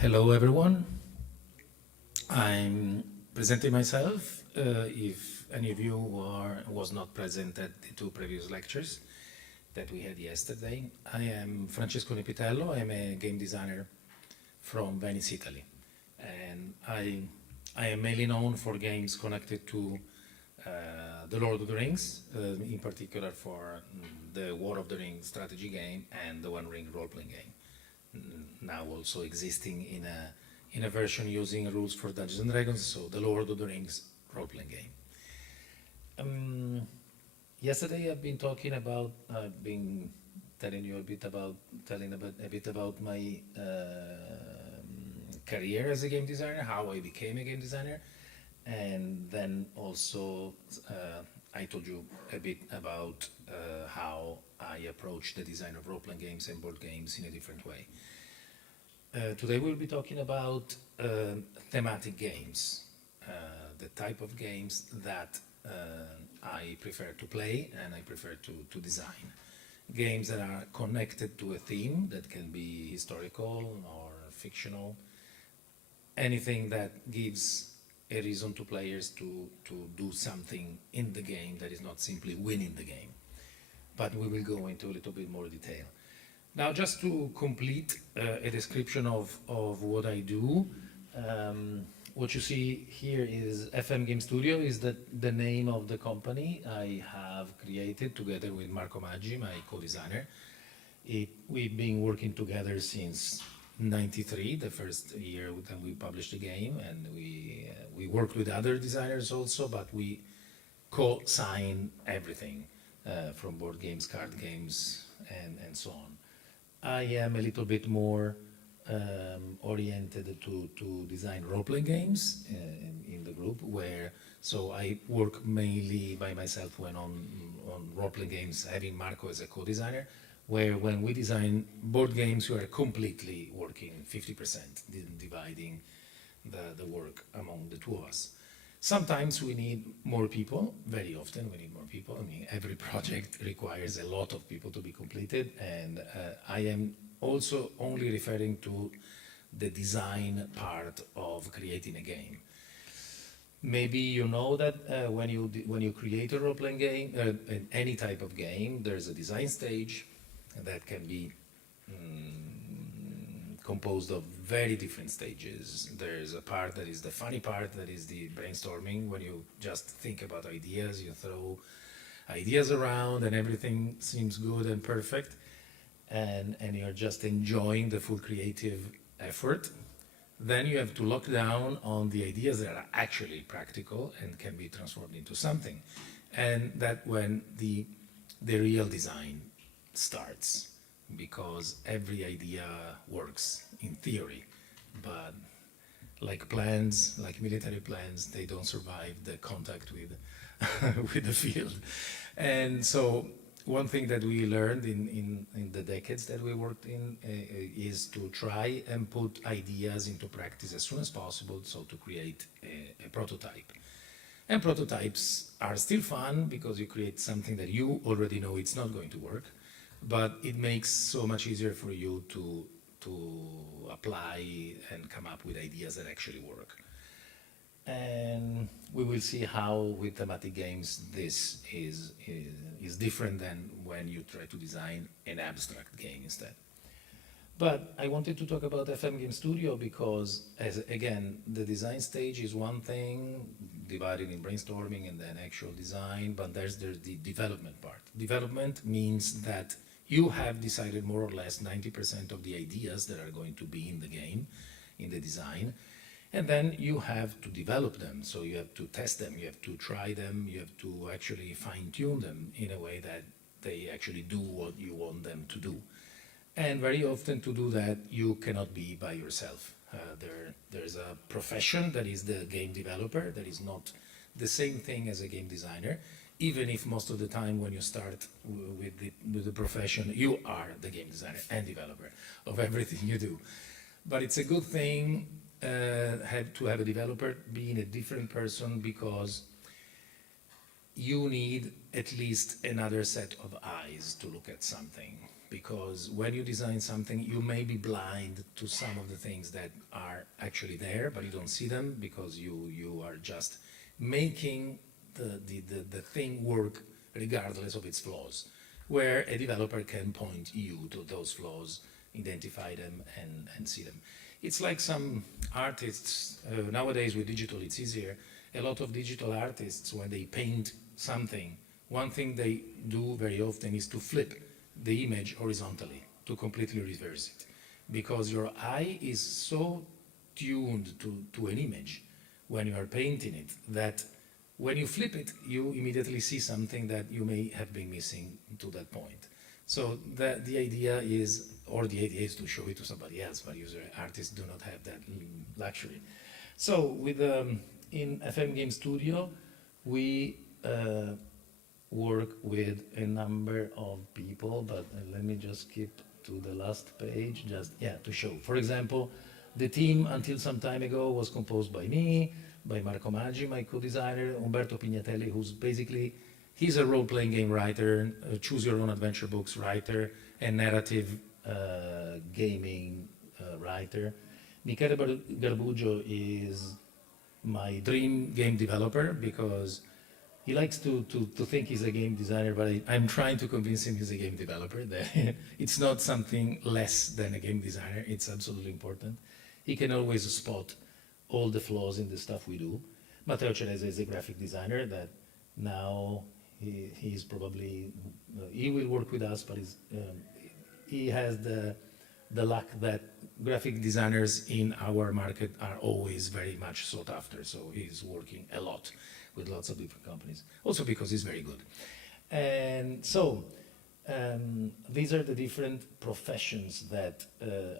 Hello, everyone. I'm presenting myself. If any of you was not present at the two previous lectures that we had yesterday, I am Francesco. I'm a game designer from Venice, Italy, and I am mainly known for games connected to the Lord of the Rings, in particular for the War of the Rings strategy game and the One Ring role-playing game. Now also existing in a version using rules for Dungeons and Dragons, so the Lord of the Rings role-playing game. Yesterday I've been telling you a bit about my career as a game designer, how I became a game designer, and then also I told you a bit about how I approach the design of role-playing games and board games in a different way. Today we'll be talking about thematic games, the type of games that I prefer to play and I prefer to design. Games that are connected to a theme that can be historical or fictional, anything that gives a reason to players to do something in the game that is not simply winning the game. But we will go into a little bit more detail. Now, just to complete a description of what I do, what you see here is FM Game Studio is the name of the company I have created together with Marco Maggi, my co-designer. We've been working together since '93, the first year that we published the game, and we worked with other designers also, but we co-sign everything from board games, card games, and so on. I am a little bit more oriented to design role-playing games in the group, so I work mainly by myself when on role-playing games, having Marco as a co-designer, where when we design board games, we are completely working 50%, dividing the work among the two of us. Sometimes we need more people, very often we need more people. I mean, every project requires a lot of people to be completed, and I am also only referring to the design part of creating a game. Maybe you know that when you create a role-playing game, any type of game, there's a design stage that can be composed of very different stages. There's a part that is the funny part, that is the brainstorming, when you just think about ideas, you throw ideas around and everything seems good and perfect, and you're just enjoying the full creative effort. Then you have to lock down on the ideas that are actually practical and can be transformed into something. And that when the real design starts, because every idea works in theory, but like plans, like military plans, they don't survive the contact with with the field. And so one thing that we learned in the decades that we worked in is to try and put ideas into practice as soon as possible, so to create a prototype. And prototypes are still fun because you create something that you already know it's not going to work, but it makes so much easier for you to apply and come up with ideas that actually work. And we will see how with thematic games this is different than when you try to design an abstract game instead. But I wanted to talk about FM Game Studio because, again, the design stage is one thing, divided in brainstorming and then actual design, but there's the development part. Development means that you have decided more or less 90% of the ideas that are going to be in the game, in the design, and then you have to develop them. So you have to test them, you have to try them, you have to actually fine-tune them in a way that they actually do what you want them to do. And very often to do that, you cannot be by yourself. There's a profession that is the game developer, that is not the same thing as a game designer, even if most of the time when you start with the profession, you are the game designer and developer of everything you do. But it's a good thing to have a developer being a different person, because you need at least another set of eyes to look at something. Because when you design something, you may be blind to some of the things that are actually there, but you don't see them because you are just making the thing work regardless of its flaws, where a developer can point you to those flaws, identify them, and see them. It's like some artists, nowadays with digital it's easier, a lot of digital artists, when they paint something, one thing they do very often is to flip the image horizontally, to completely reverse it. Because your eye is so tuned to an image when you are painting it that when you flip it, you immediately see something that you may have been missing to that point. So the idea is, or the idea is to show it to somebody else, but user artists do not have that luxury. So with in FM Game Studio, we work with a number of people, but let me just skip to the last page, just, yeah, to show. For example, the team until some time ago was composed by me, by Marco Maggi, my co-designer, Umberto Pignatelli, who's basically, he's a role-playing game writer, choose-your-own-adventure books writer, and narrative gaming writer. Michele Garbuggio is my dream game developer because he likes to think he's a game designer, but I'm trying to convince him he's a game developer, that it's not something less than a game designer, it's absolutely important. He can always spot all the flaws in the stuff we do. Matteo Cerese is a graphic designer that now he's probably, he will work with us, but he has the luck that graphic designers in our market are always very much sought after, so he's working a lot with lots of different companies, also because he's very good. And so these are the different professions that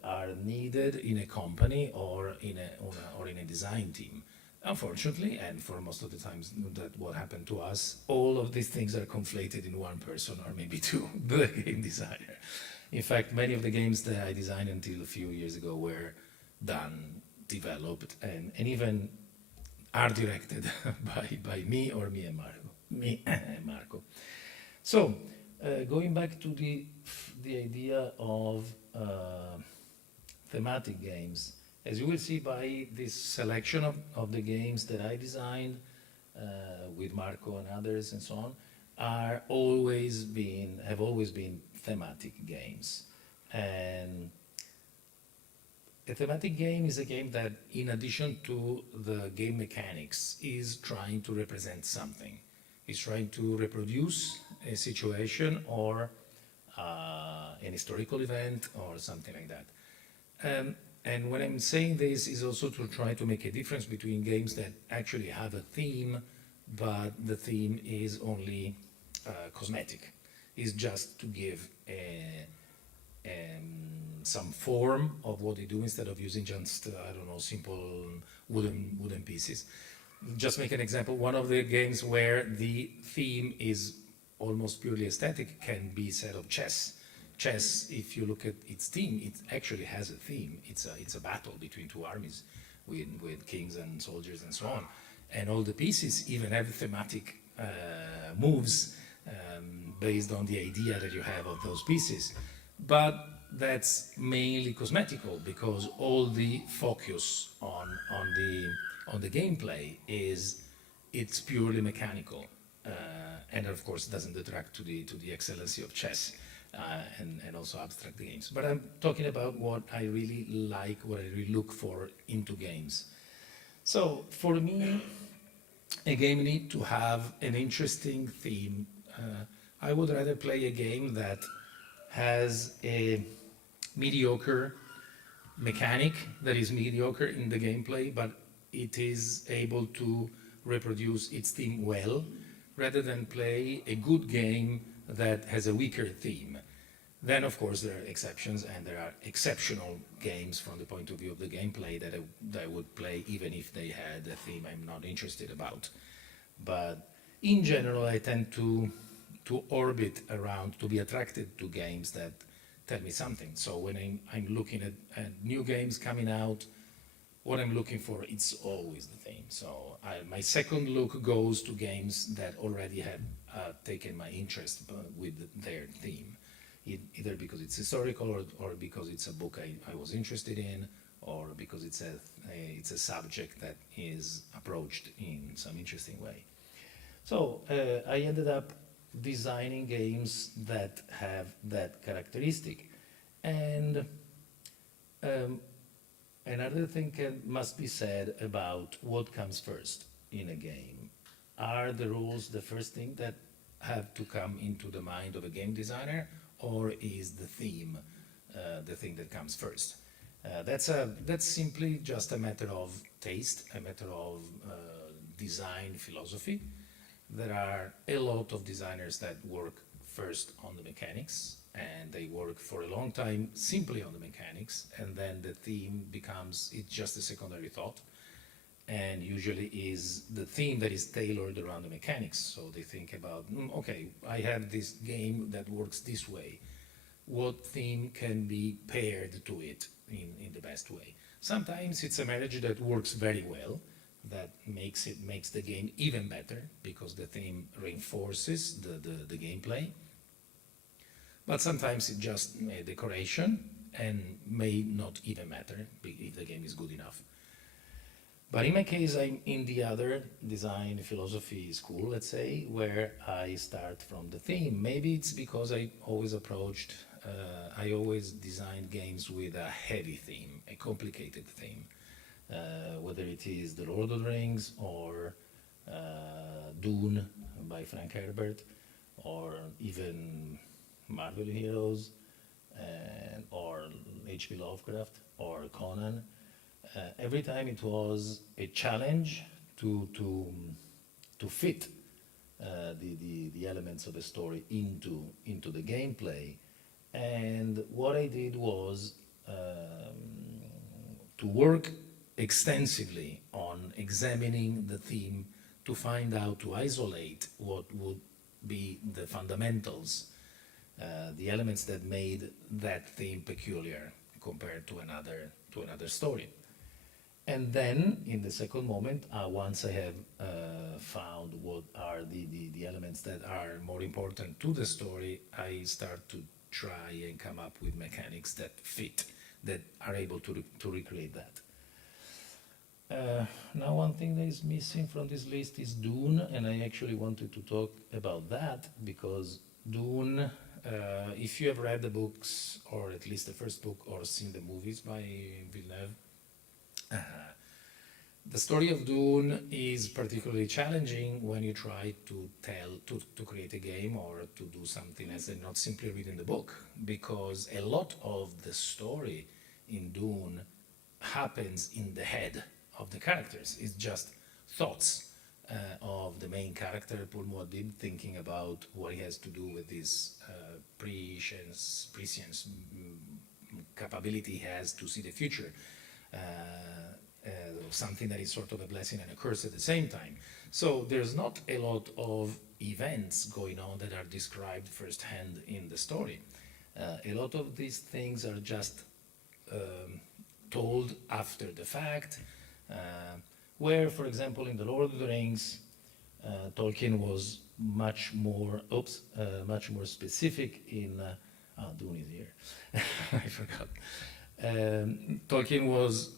are needed in a company or in a design team. Unfortunately, and for most of the times that what happened to us, all of these things are conflated in one person or maybe two, the game designer. In fact, many of the games that I designed until a few years ago were done, developed, and even are directed by me or me and Marco. So, going back to the idea of thematic games, as you will see by this selection of the games that I designed with Marco and others and so on, have always been thematic games. And a thematic game is a game that, in addition to the game mechanics, is trying to represent something. It's trying to reproduce a situation or an historical event or something like that. And when I'm saying this is also to try to make a difference between games that actually have a theme, but the theme is only cosmetic. It's just to give some form of what they do instead of using just, I don't know, simple wooden pieces. Just make an example. One of the games where the theme is almost purely aesthetic can be set of chess. Chess, if you look at its theme, it actually has a theme. It's a battle between two armies with kings and soldiers and so on. And all the pieces even have thematic moves based on the idea that you have of those pieces. But that's mainly cosmetical because all the focus on the gameplay it's purely mechanical, and of course doesn't detract to the excellency of chess and also abstract games. But I'm talking about what I really like, what I really look for into games. So for me, a game needs to have an interesting theme. I would rather play a game that has a mediocre mechanic, that is mediocre in the gameplay, but it is able to reproduce its theme well, rather than play a good game that has a weaker theme. Then, of course, there are exceptions, and there are exceptional games from the point of view of the gameplay that I would play even if they had a theme I'm not interested about. But in general, I tend to orbit around, to be attracted to games that tell me something. So when I'm looking at new games coming out, what I'm looking for, it's always the theme. So my second look goes to games that already had taken my interest with their theme, either because it's historical or because it's a book I was interested in, or because it's a subject that is approached in some interesting way. So I ended up designing games that have that characteristic. And another thing must be said about what comes first in a game. Are the rules the first thing that have to come into the mind of a game designer, or is the theme the thing that comes first? That's simply just a matter of taste, a matter of design philosophy. There are a lot of designers that work first on the mechanics, and they work for a long time simply on the mechanics, and then the theme becomes, it's just a secondary thought, and usually is the theme that is tailored around the mechanics. So they think about, okay, I have this game that works this way. What theme can be paired to it in the best way? Sometimes it's a marriage that works very well, that makes the game even better because the theme reinforces the gameplay. But sometimes it's just a decoration and may not even matter if the game is good enough. But in my case, I'm in the other design philosophy school, let's say, where I start from the theme. Maybe it's because I always designed games with a heavy theme, a complicated theme. Whether it is The Lord of the Rings or Dune by Frank Herbert, or even Marvel Heroes, or H.P. Lovecraft, or Conan. Every time it was a challenge to fit the elements of a story into the gameplay. And what I did was to work extensively on examining the theme to find out, to isolate what would be the fundamentals, the elements that made that theme peculiar compared to another story. And then, in the second moment, once I have found what are the elements that are more important to the story, I start to try and come up with mechanics that fit, that are able to recreate that. Now, one thing that is missing from this list is Dune, and I actually wanted to talk about that because Dune, if you have read the books, or at least the first book, or seen the movies by Villeneuve, the story of Dune is particularly challenging when you try to create a game or to do something else and not simply reading the book, because a lot of the story in Dune happens in the head of the characters. It's just thoughts of the main character, Paul Muad'Dib, thinking about what he has to do with this prescience capability he has to see the future. Something that is sort of a blessing and a curse at the same time. So there's not a lot of events going on that are described firsthand in the story. A lot of these things are just told after the fact, where, for example, in The Lord of the Rings, Tolkien was much more specific in. Dune is here. I forgot. Tolkien was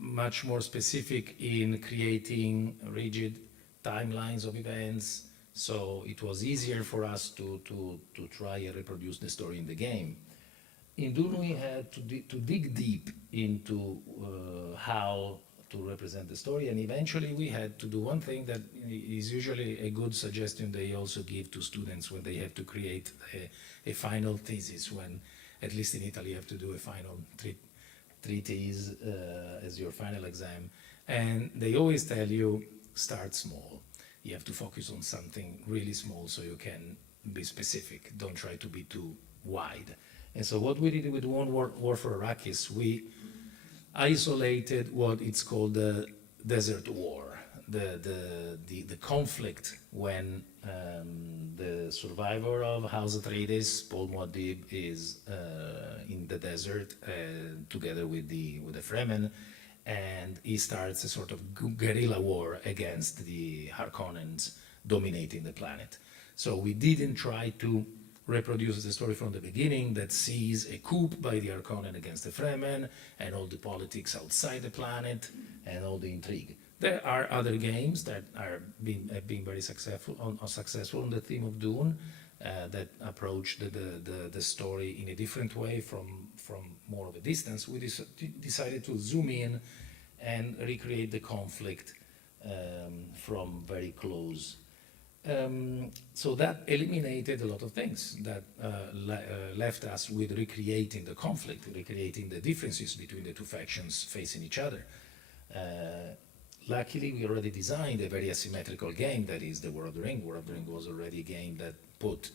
much more specific in creating rigid timelines of events, so it was easier for us to try and reproduce the story in the game. In Dune, we had to dig deep into how to represent the story, and eventually we had to do one thing that is usually a good suggestion they also give to students when they have to create a final thesis, when, at least in Italy, you have to do a final treatise as your final exam, and they always tell you, start small. You have to focus on something really small so you can be specific. Don't try to be too wide. And so what we did with One War for Arrakis, we isolated what it's called the Desert War, the conflict when the survivor of House Atreides, Paul Muad'Dib, is in the desert together with the Fremen, and he starts a sort of guerrilla war against the Harkonnens dominating the planet. So we didn't try to reproduce the story from the beginning that sees a coup by the Harkonnen against the Fremen and all the politics outside the planet and all the intrigue. There are other games that have been very successful on the theme of Dune that approach the story in a different way from more of a distance. We decided to zoom in and recreate the conflict from very close. So that eliminated a lot of things that left us with recreating the conflict, recreating the differences between the two factions facing each other. Luckily, we already designed a very asymmetrical game that is the War of the Ring. War of the Ring was already a game that put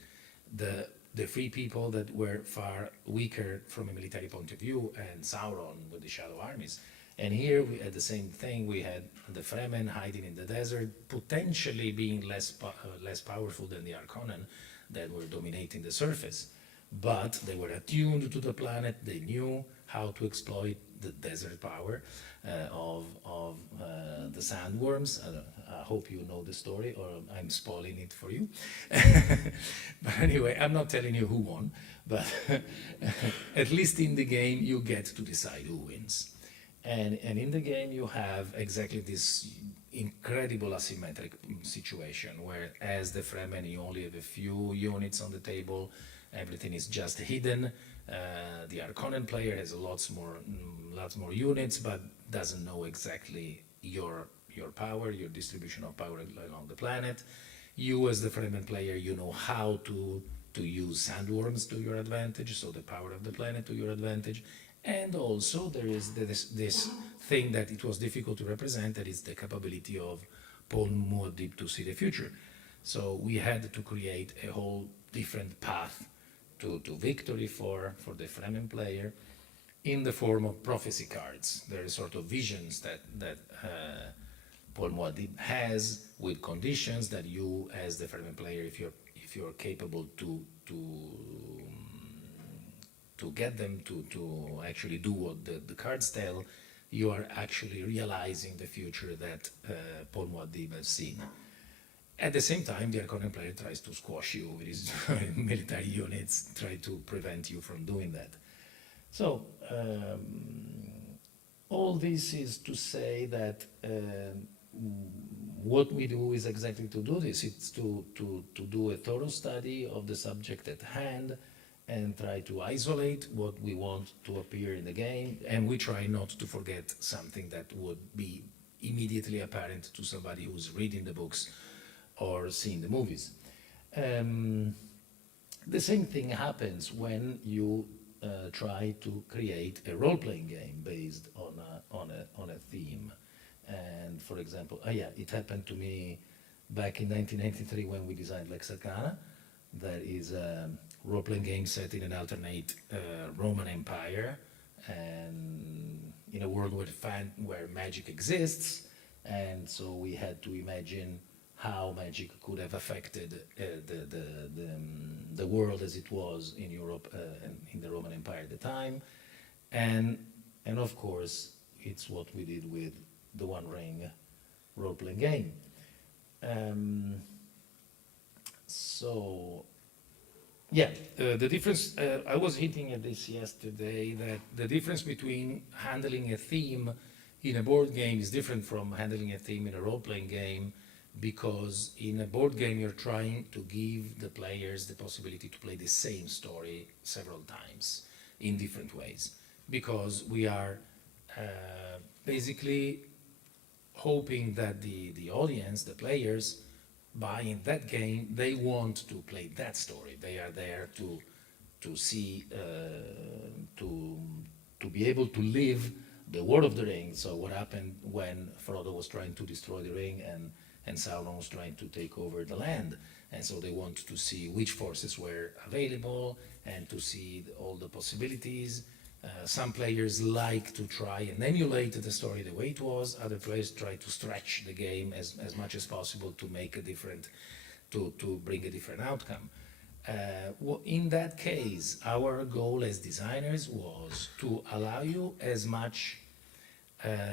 the free people that were far weaker from a military point of view and Sauron with the Shadow Armies. And here we had the same thing. We had the Fremen hiding in the desert, potentially being less powerful than the Harkonnen that were dominating the surface. But they were attuned to the planet. They knew how to exploit the desert power of the sandworms. I hope you know the story, or I'm spoiling it for you. But anyway, I'm not telling you who won, but at least in the game you get to decide who wins. And in the game you have exactly this incredible asymmetric situation where as the Fremen you only have a few units on the table, everything is just hidden. The Harkonnen player has lots more units, but doesn't know exactly your power, your distribution of power along the planet. You as the Fremen player, you know how to use sandworms to your advantage, so the power of the planet to your advantage. And also there is this thing that it was difficult to represent, that is the capability of Paul Muad'Dib to see the future. So we had to create a whole different path to victory for the Fremen player in the form of prophecy cards. There are sort of visions that Paul Muad'Dib has with conditions that you as the Fremen player, if you're capable to get them to actually do what the cards tell, you are actually realizing the future that Paul Muad'Dib has seen. At the same time, the Harkonnen player tries to squash you with his military units, try to prevent you from doing that. So all this is to say that what we do is exactly to do this. It's to do a thorough study of the subject at hand and try to isolate what we want to appear in the game, and we try not to forget something that would be immediately apparent to somebody who's reading the books or seeing the movies. The same thing happens when you try to create a role-playing game based on a theme. And for example, it happened to me back in 1993 when we designed Lex Arcana. That is a role-playing game set in an alternate Roman Empire and in a world where magic exists. And so we had to imagine how magic could have affected the world as it was in Europe and in the Roman Empire at the time. And of course, it's what we did with the One Ring role-playing game. The difference, I was hinting at this yesterday, that the difference between handling a theme in a board game is different from handling a theme in a role-playing game, because in a board game you're trying to give the players the possibility to play the same story several times in different ways, because we are basically hoping that the audience, the players, buying that game, they want to play that story. They are there to see, to be able to live the War of the Ring. So what happened when Frodo was trying to destroy the ring and Sauron was trying to take over the land. And so they want to see which forces were available and to see all the possibilities. Some players like to try and emulate the story the way it was. Other players try to stretch the game as much as possible to make a different, to bring a different outcome. In that case, our goal as designers was to allow you as much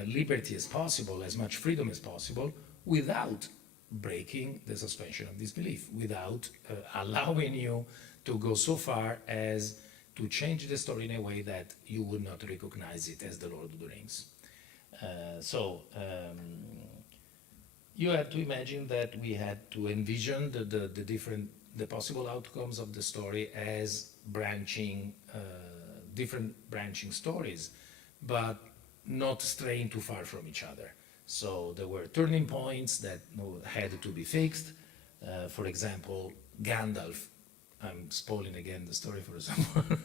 liberty as possible, as much freedom as possible, without breaking the suspension of disbelief, without allowing you to go so far as to change the story in a way that you would not recognize it as the Lord of the Rings. You have to imagine that we had to envision the possible outcomes of the story as different branching stories, but not straying too far from each other. So there were turning points that had to be fixed. For example, Gandalf, I'm spoiling again the story for someone.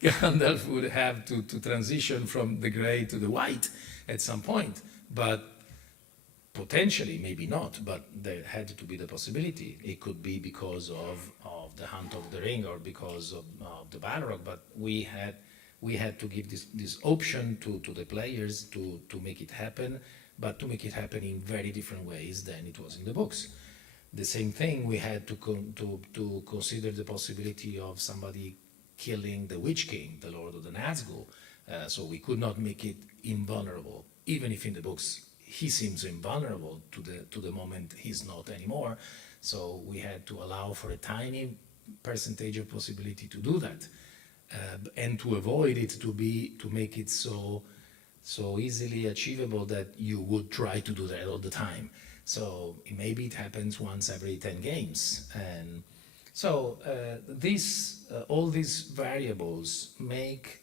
Gandalf would have to transition from the gray to the white at some point, but potentially, maybe not, but there had to be the possibility. It could be because of the Hunt of the Ring or because of the Balrog, but we had to give this option to the players to make it happen, but to make it happen in very different ways than it was in the books. The same thing, we had to consider the possibility of somebody killing the Witch King, the Lord of the Nazgul, so we could not make it invulnerable, even if in the books he seems invulnerable to the moment he's not anymore. So we had to allow for a tiny percentage of possibility to do that, and to avoid it to make it so easily achievable that you would try to do that all the time. So maybe it happens once every 10 games, and so all these variables make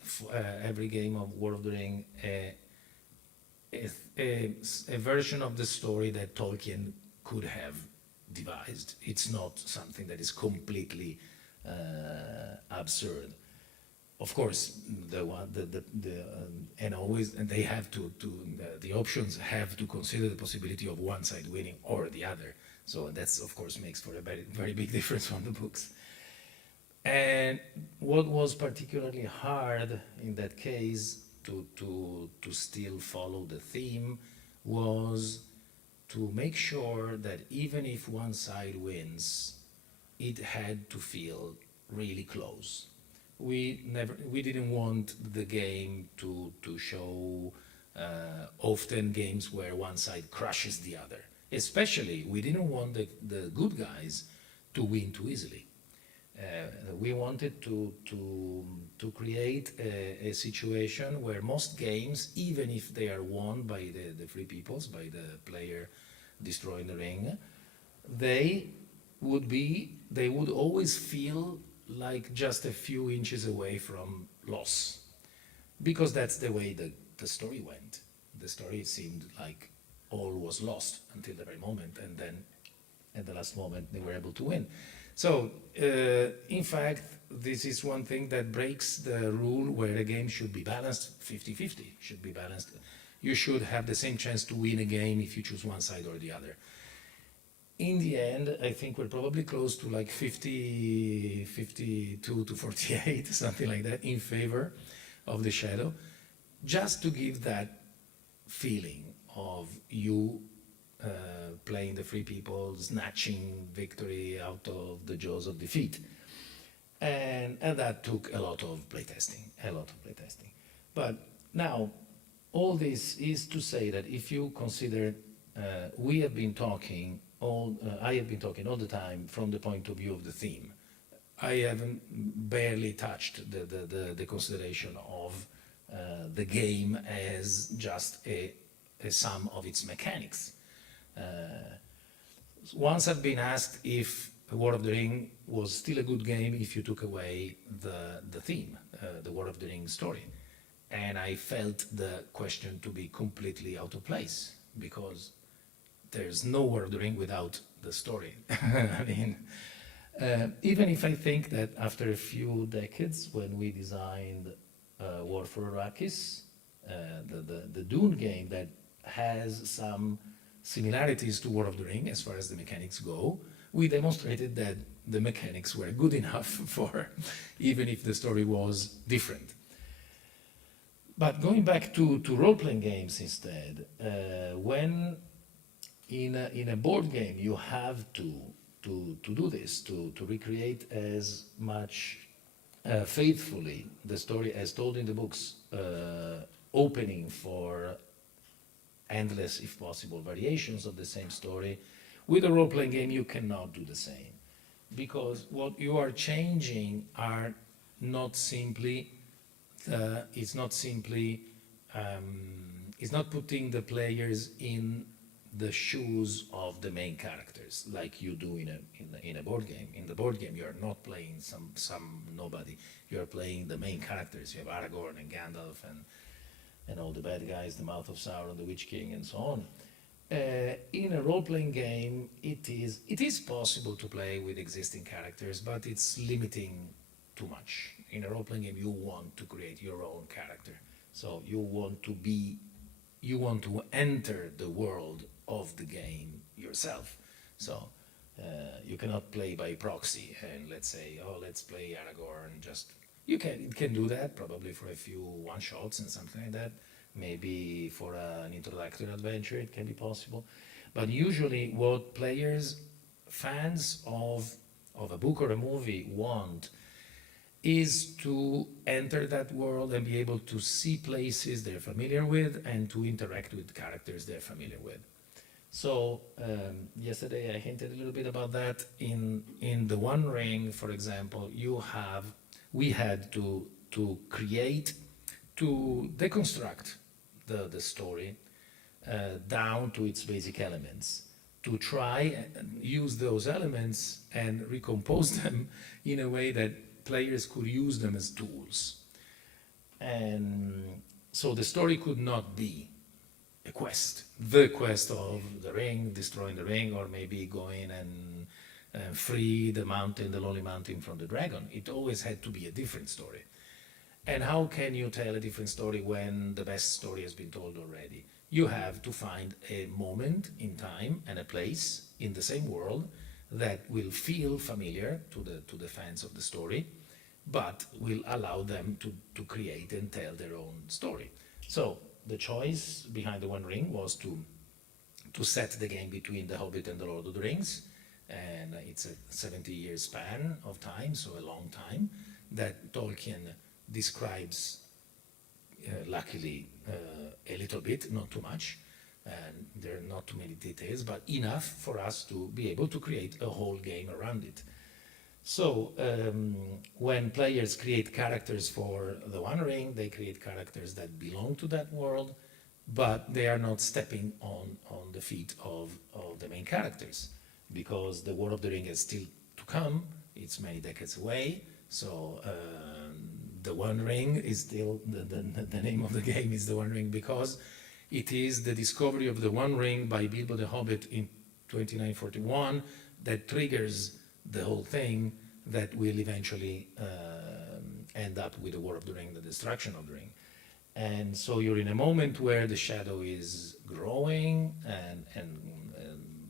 every game of War of the Ring a version of the story that Tolkien could have devised. It's not something that is completely absurd. Of course, they have the options have to consider the possibility of one side winning or the other. So that's, of course, makes for a very, very big difference from the books. And what was particularly hard in that case to still follow the theme was to make sure that even if one side wins, it had to feel really close. We didn't want the game to show often games where one side crushes the other. Especially, we didn't want the good guys to win too easily. We wanted to create a situation where most games, even if they are won by the free peoples, by the player destroying the ring, they would always feel like just a few inches away from loss, because that's the way the story went. The story seemed like all was lost until the very moment, and then at the last moment they were able to win. So in fact, this is one thing that breaks the rule where a game should be balanced 50-50, should be balanced. You should have the same chance to win a game if you choose one side or the other. In the end, I think we're probably close to like 52 to 48, something like that, in favor of the Shadow, just to give that feeling of you playing the free people, snatching victory out of the jaws of defeat. And that took a lot of playtesting. But now, all this is to say that if you consider, I have been talking all the time from the point of view of the theme. I haven't barely touched the consideration of the game as just a sum of its mechanics. Once I've been asked if War of the Ring was still a good game if you took away the theme, the War of the Ring story. And I felt the question to be completely out of place, because there's no War of the Ring without the story. I mean, even if I think that after a few decades, when we designed War for Arrakis, the Dune game that has some similarities to War of the Ring as far as the mechanics go, we demonstrated that the mechanics were good enough for, even if the story was different. But going back to role-playing games instead, when in a board game you have to do this, to recreate as much faithfully the story as told in the books opening for endless, if possible, variations of the same story. With a role-playing game, you cannot do the same, because what you are changing are not simply, it's not simply, it's not putting the players in the shoes of the main characters like you do in a board game. In the board game, you are not playing some nobody. You are playing the main characters. You have Aragorn and Gandalf and all the bad guys, the Mouth of Sauron, the Witch King, and so on. In a role-playing game, it is possible to play with existing characters, but it's limiting too much. In a role-playing game, you want to create your own character. So you want to enter the world of the game yourself. So you cannot play by proxy and let's say, oh, let's play Aragorn. Just you can do that probably for a few one-shots and something like that. Maybe for an introductory adventure, it can be possible. But usually, what players, fans of a book or a movie want is to enter that world and be able to see places they're familiar with and to interact with characters they're familiar with. So yesterday I hinted a little bit about that. In the One Ring, for example, we had to create, to deconstruct the story down to its basic elements, to try and use those elements and recompose them in a way that players could use them as tools. And so the story could not be a quest, the quest of the ring, destroying the ring, or maybe going and free the mountain, the lonely mountain from the dragon. It always had to be a different story. And how can you tell a different story when the best story has been told already? You have to find a moment in time and a place in the same world that will feel familiar to the fans of the story, but will allow them to create and tell their own story. So the choice behind the One Ring was to set the game between The Hobbit and The Lord of the Rings, and it's a 70-year span of time, so a long time, that Tolkien describes, luckily, a little bit, not too much, and there are not too many details, but enough for us to be able to create a whole game around it. So when players create characters for the One Ring, they create characters that belong to that world, but they are not stepping on the feet of the main characters, because the War of the Ring is still to come. It's many decades away, so the One Ring is still, the name of the game is the One Ring, because it is the discovery of the One Ring by Bilbo the Hobbit in 2941 that triggers the whole thing that will eventually end up with the War of the Ring, the destruction of the ring. And so you're in a moment where the shadow is growing and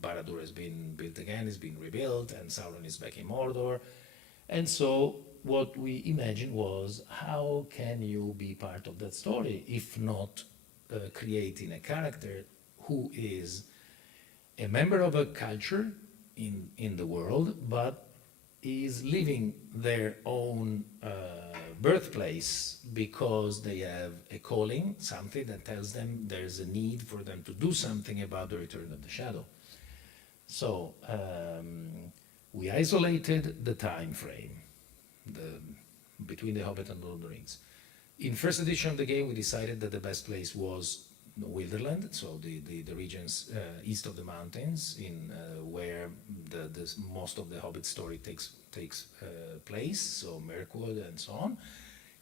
Barad-dûr has been built again, is being rebuilt, and Sauron is back in Mordor. And so what we imagined was, how can you be part of that story if not creating a character who is a member of a culture in the world, but is living their own birthplace because they have a calling, something that tells them there's a need for them to do something about the return of the shadow. So we isolated the time frame between The Hobbit and Lord of the Rings. In first edition of the game, we decided that the best place was Wilderland, so the regions east of the mountains, where the most of the Hobbit story takes place, so Mirkwood and so on.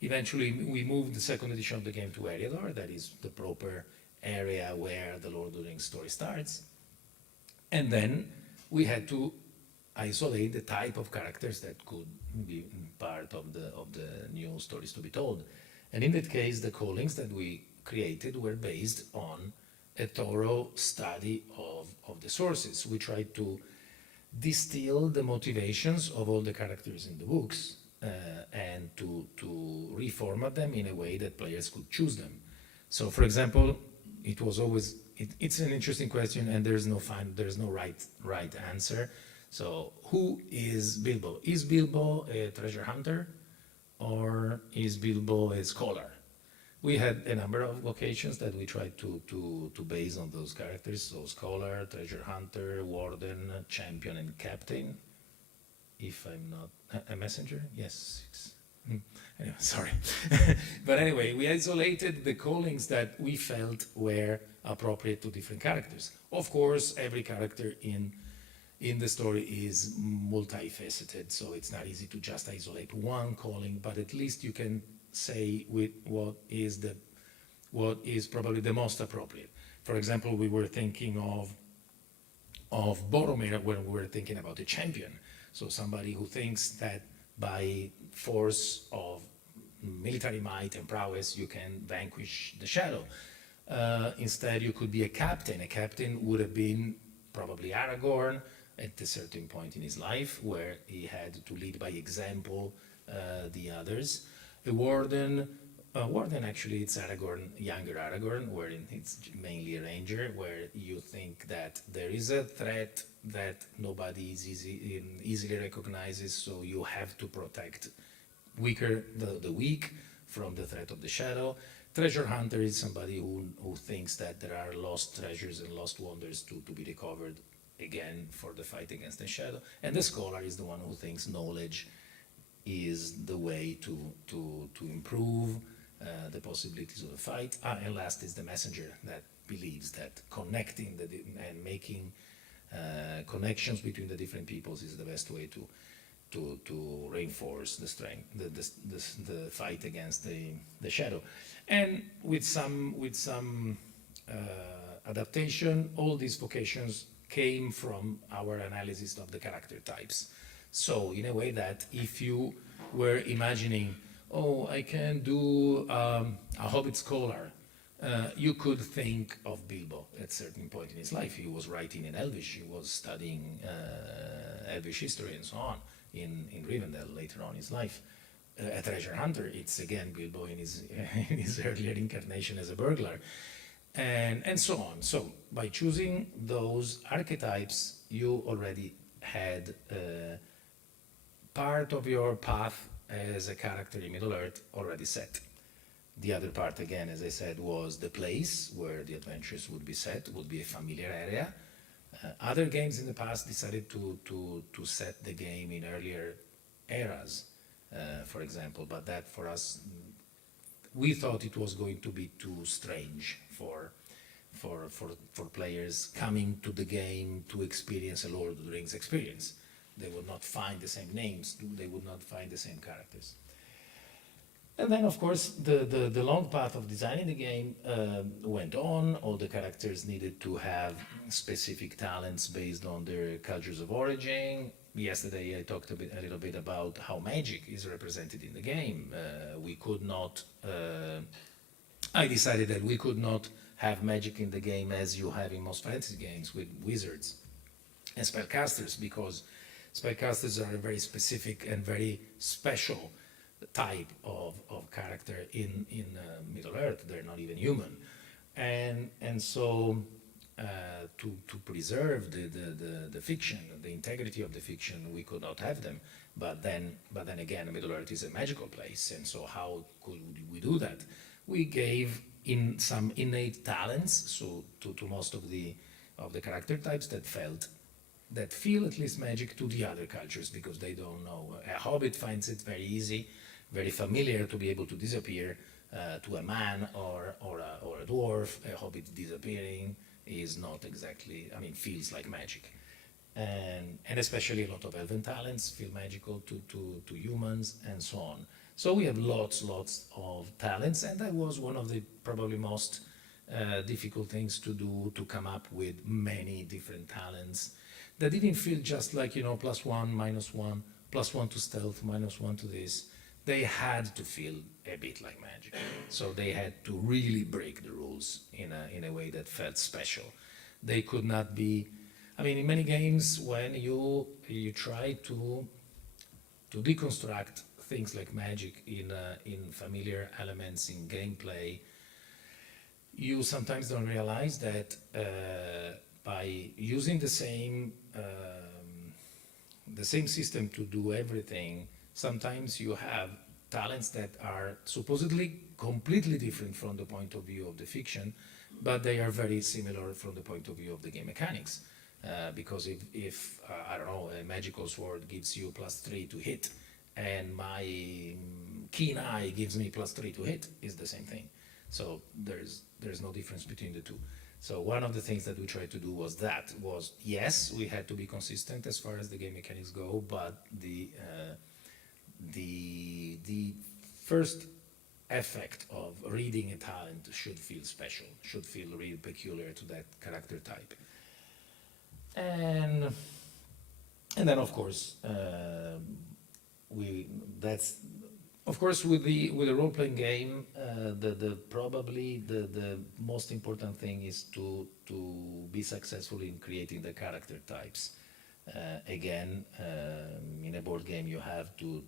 Eventually, we moved the second edition of the game to Eriador, that is the proper area where the Lord of the Rings story starts. And then we had to isolate the type of characters that could be part of the new stories to be told. And in that case, the callings that we created were based on a thorough study of the sources. We tried to distill the motivations of all the characters in the books and to reformat them in a way that players could choose them. So, for example, it was always it's an interesting question, and there's no right answer. So, who is Bilbo? Is Bilbo a treasure hunter, or is Bilbo a scholar? We had a number of vocations that we tried to base on those characters. So scholar, treasure hunter, warden, champion, and captain. If I'm not a messenger, yes. Anyway, sorry. But anyway, we isolated the callings that we felt were appropriate to different characters. Of course, every character in the story is multifaceted, so it's not easy to just isolate one calling, but at least you can say with what is probably the most appropriate. For example, we were thinking of Boromir when we were thinking about a champion. So somebody who thinks that by force of military might and prowess you can vanquish the shadow. Instead, you could be a captain. A captain would have been probably Aragorn at a certain point in his life where he had to lead by example the others. A warden, actually it's Aragorn, younger Aragorn, wherein it's mainly a ranger, where you think that there is a threat that nobody is easily recognizes, so you have to protect the weak from the threat of the shadow. Treasure hunter is somebody who thinks that there are lost treasures and lost wonders to be recovered again for the fight against the shadow. And the scholar is the one who thinks knowledge is the way to improve the possibilities of the fight. And last is the messenger that believes that connecting and making connections between the different peoples is the best way to reinforce the strength, the fight against the shadow. And with some adaptation, all these vocations came from our analysis of the character types. So in a way that if you were imagining, oh, I can do a hobbit scholar, you could think of Bilbo at a certain point in his life. He was writing in Elvish, he was studying Elvish history and so on in Rivendell later on in his life. A treasure hunter, it's again Bilbo in his earlier incarnation as a burglar, and so on. So by choosing those archetypes, you already had part of your path as a character in Middle-earth already set. The other part, again, as I said, was the place where the adventures would be set, would be a familiar area. Other games in the past decided to set the game in earlier eras, for example, but that for us, we thought it was going to be too strange for players coming to the game to experience a Lord of the Rings experience. They would not find the same names, they would not find the same characters. And then, of course, the long path of designing the game went on. All the characters needed to have specific talents based on their cultures of origin. Yesterday, I talked a little bit about how magic is represented in the game. We could not. I decided that we could not have magic in the game as you have in most fantasy games with wizards and spellcasters, because spellcasters are a very specific and very special type of character in Middle-earth. They're not even human, and so to preserve the fiction, the integrity of the fiction, we could not have them. But then again, Middle-earth is a magical place, and so how could we do that? We gave in some innate talents, so to most of the character types that feel at least magic to the other cultures, because they don't know. A hobbit finds it very easy, very familiar to be able to disappear. To a man or a dwarf, a hobbit disappearing is not exactly, feels like magic. And especially a lot of elven talents feel magical to humans and so on. So we have lots of talents, and that was one of the probably most difficult things to do, to come up with many different talents that didn't feel just like, +1, -1, +1 to stealth, -1 to this. They had to feel a bit like magic. So they had to really break the rules in a way that felt special. They could not be, in many games when you try to deconstruct things like magic in familiar elements in gameplay, you sometimes don't realize that by using the same system to do everything, sometimes you have talents that are supposedly completely different from the point of view of the fiction, but they are very similar from the point of view of the game mechanics. Because if I don't know, a magical sword gives you +3 to hit, and my keen eye gives me +3 to hit, is the same thing. So there's no difference between the two. So one of the things that we tried to do was yes, we had to be consistent as far as the game mechanics go, but the first effect of reading a talent should feel special, should feel really peculiar to that character type. And then of course we that's of course with the role playing game, the probably the most important thing is to be successful in creating the character types. Again, in a board game you have to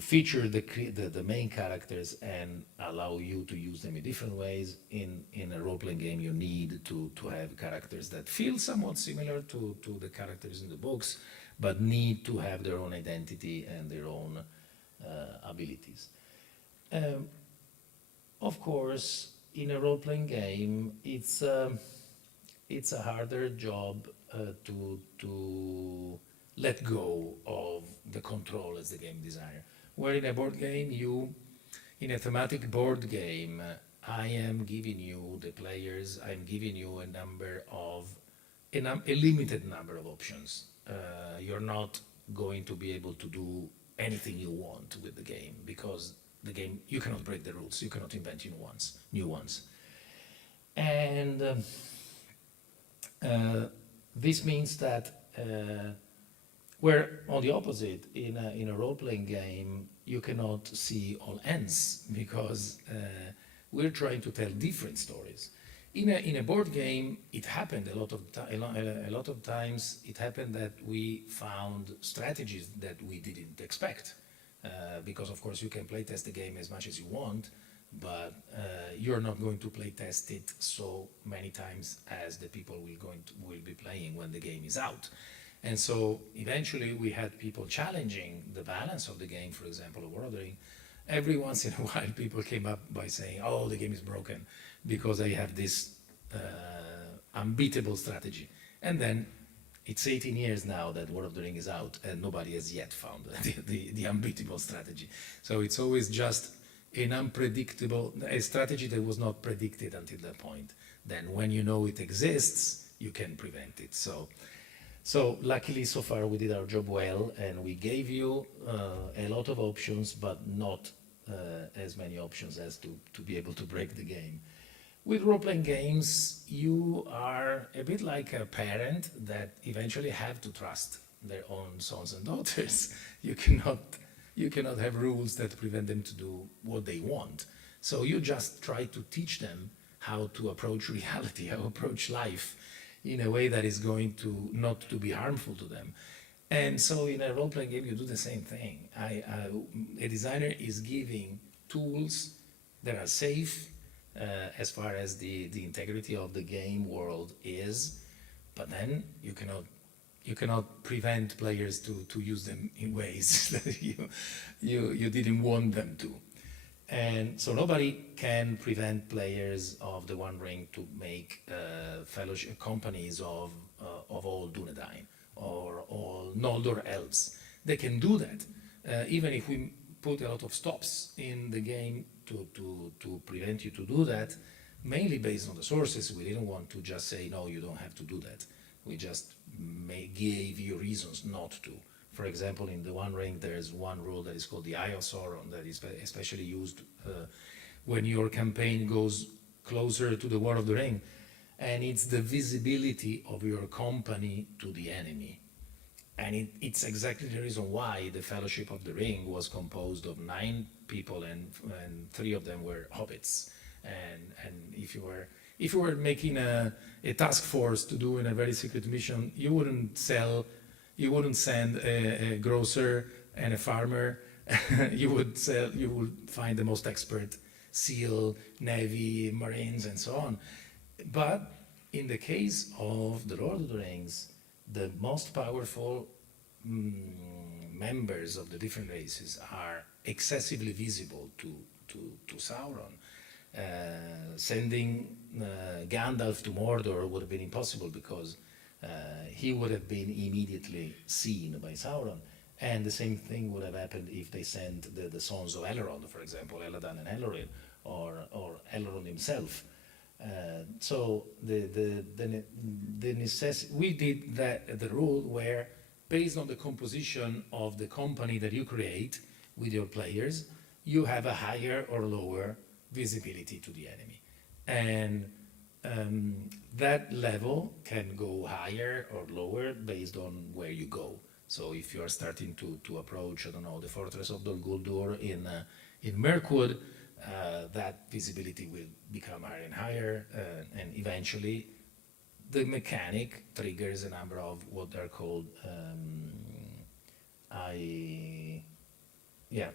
feature the main characters and allow you to use them in different ways. In a role-playing game, you need to have characters that feel somewhat similar to the characters in the books, but need to have their own identity and their own abilities. Of course, in a role-playing game, it's a harder job to let go of the control as the game designer. Where in a board game, in a thematic board game, I am giving you the players, I'm giving you a limited number of options. You're not going to be able to do anything you want with the game, because the game, you cannot break the rules, you cannot invent new ones. And this means that where on the opposite, in a role-playing game, you cannot see all ends, because we're trying to tell different stories. In a board game, it happened a lot of times. It happened that we found strategies that we didn't expect, because of course you can play test the game as much as you want, but you're not going to play test it so many times as the people will be playing when the game is out. And so eventually we had people challenging the balance of the game, for example, of ordering. Every once in a while, people came up by saying, oh, the game is broken because I have this unbeatable strategy. And then it's 18 years now that War of the Ring is out, and nobody has yet found the unbeatable strategy. So it's always just a strategy that was not predicted until that point. Then when you know it exists, you can prevent it. So luckily, so far we did our job well, and we gave you a lot of options, but not as many options as to be able to break the game. With role-playing games, you are a bit like a parent that eventually have to trust their own sons and daughters. You cannot have rules that prevent them to do what they want. So you just try to teach them how to approach reality, how to approach life in a way that is going to not to be harmful to them. And so in a role-playing game, you do the same thing. A designer is giving tools that are safe as far as the integrity of the game world is, but then you cannot prevent players to use them in ways that you didn't want them to. And so nobody can prevent players of the One Ring to make fellowship companies of all Dunedain or all Noldor elves. They can do that, even if we put a lot of stops in the game to prevent you to do that, mainly based on the sources. We didn't want to just say, no, you don't have to do that. We just gave you reasons not to. For example, in the One Ring, there's one rule that is called the Eye of Sauron that is especially used when your campaign goes closer to the War of the Ring, and it's the visibility of your company to the enemy. And it's exactly the reason why the Fellowship of the Ring was composed of 9 people, and 3 of them were hobbits. And if you were making a task force to do in a very secret mission, you wouldn't send a grocer and a farmer. you would find the most expert SEAL, Navy, Marines, and so on. But in the case of the Lord of the Rings, the most powerful members of the different races are excessively visible to Sauron. Sending Gandalf to Mordor would have been impossible because he would have been immediately seen by Sauron. And the same thing would have happened if they sent the sons of Elrond, for example, Elladan and Elorin, or Elrond himself. So the necessity, we did that, the rule where based on the composition of the company that you create with your players, you have a higher or lower visibility to the enemy. And that level can go higher or lower based on where you go. So if you are starting to approach, I don't know, the fortress of Dol Guldur in Mirkwood, that visibility will become higher and higher, and eventually the mechanic triggers a number of what are called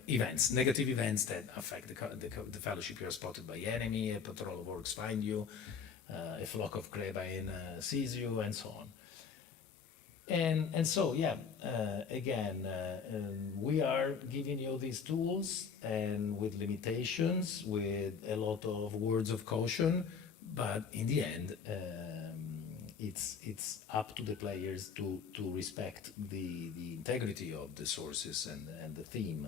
events, negative events that affect the fellowship. You are spotted by enemy, a patrol of orcs find you, a flock of Crebain sees you, and so on. And so, again, we are giving you these tools and with limitations, with a lot of words of caution, but in the end, it's up to the players to respect the integrity of the sources and the theme.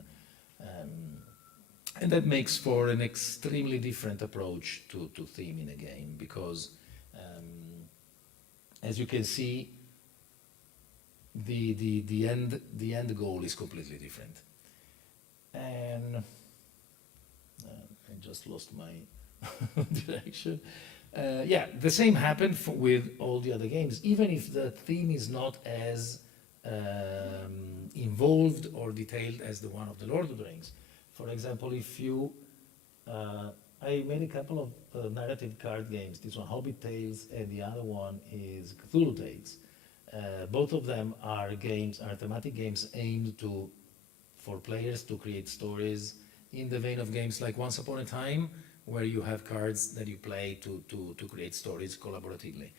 And that makes for an extremely different approach to theme in a game, because as you can see, the end goal is completely different. And I just lost my direction. The same happened with all the other games, even if the theme is not as involved or detailed as the one of the Lord of the Rings. For example, if you, I made a couple of narrative card games. This one, Hobbit Tales, and the other one is Cthulhu Tales. Both of them are thematic games aimed for players to create stories in the vein of games like Once Upon a Time, where you have cards that you play to create stories collaboratively.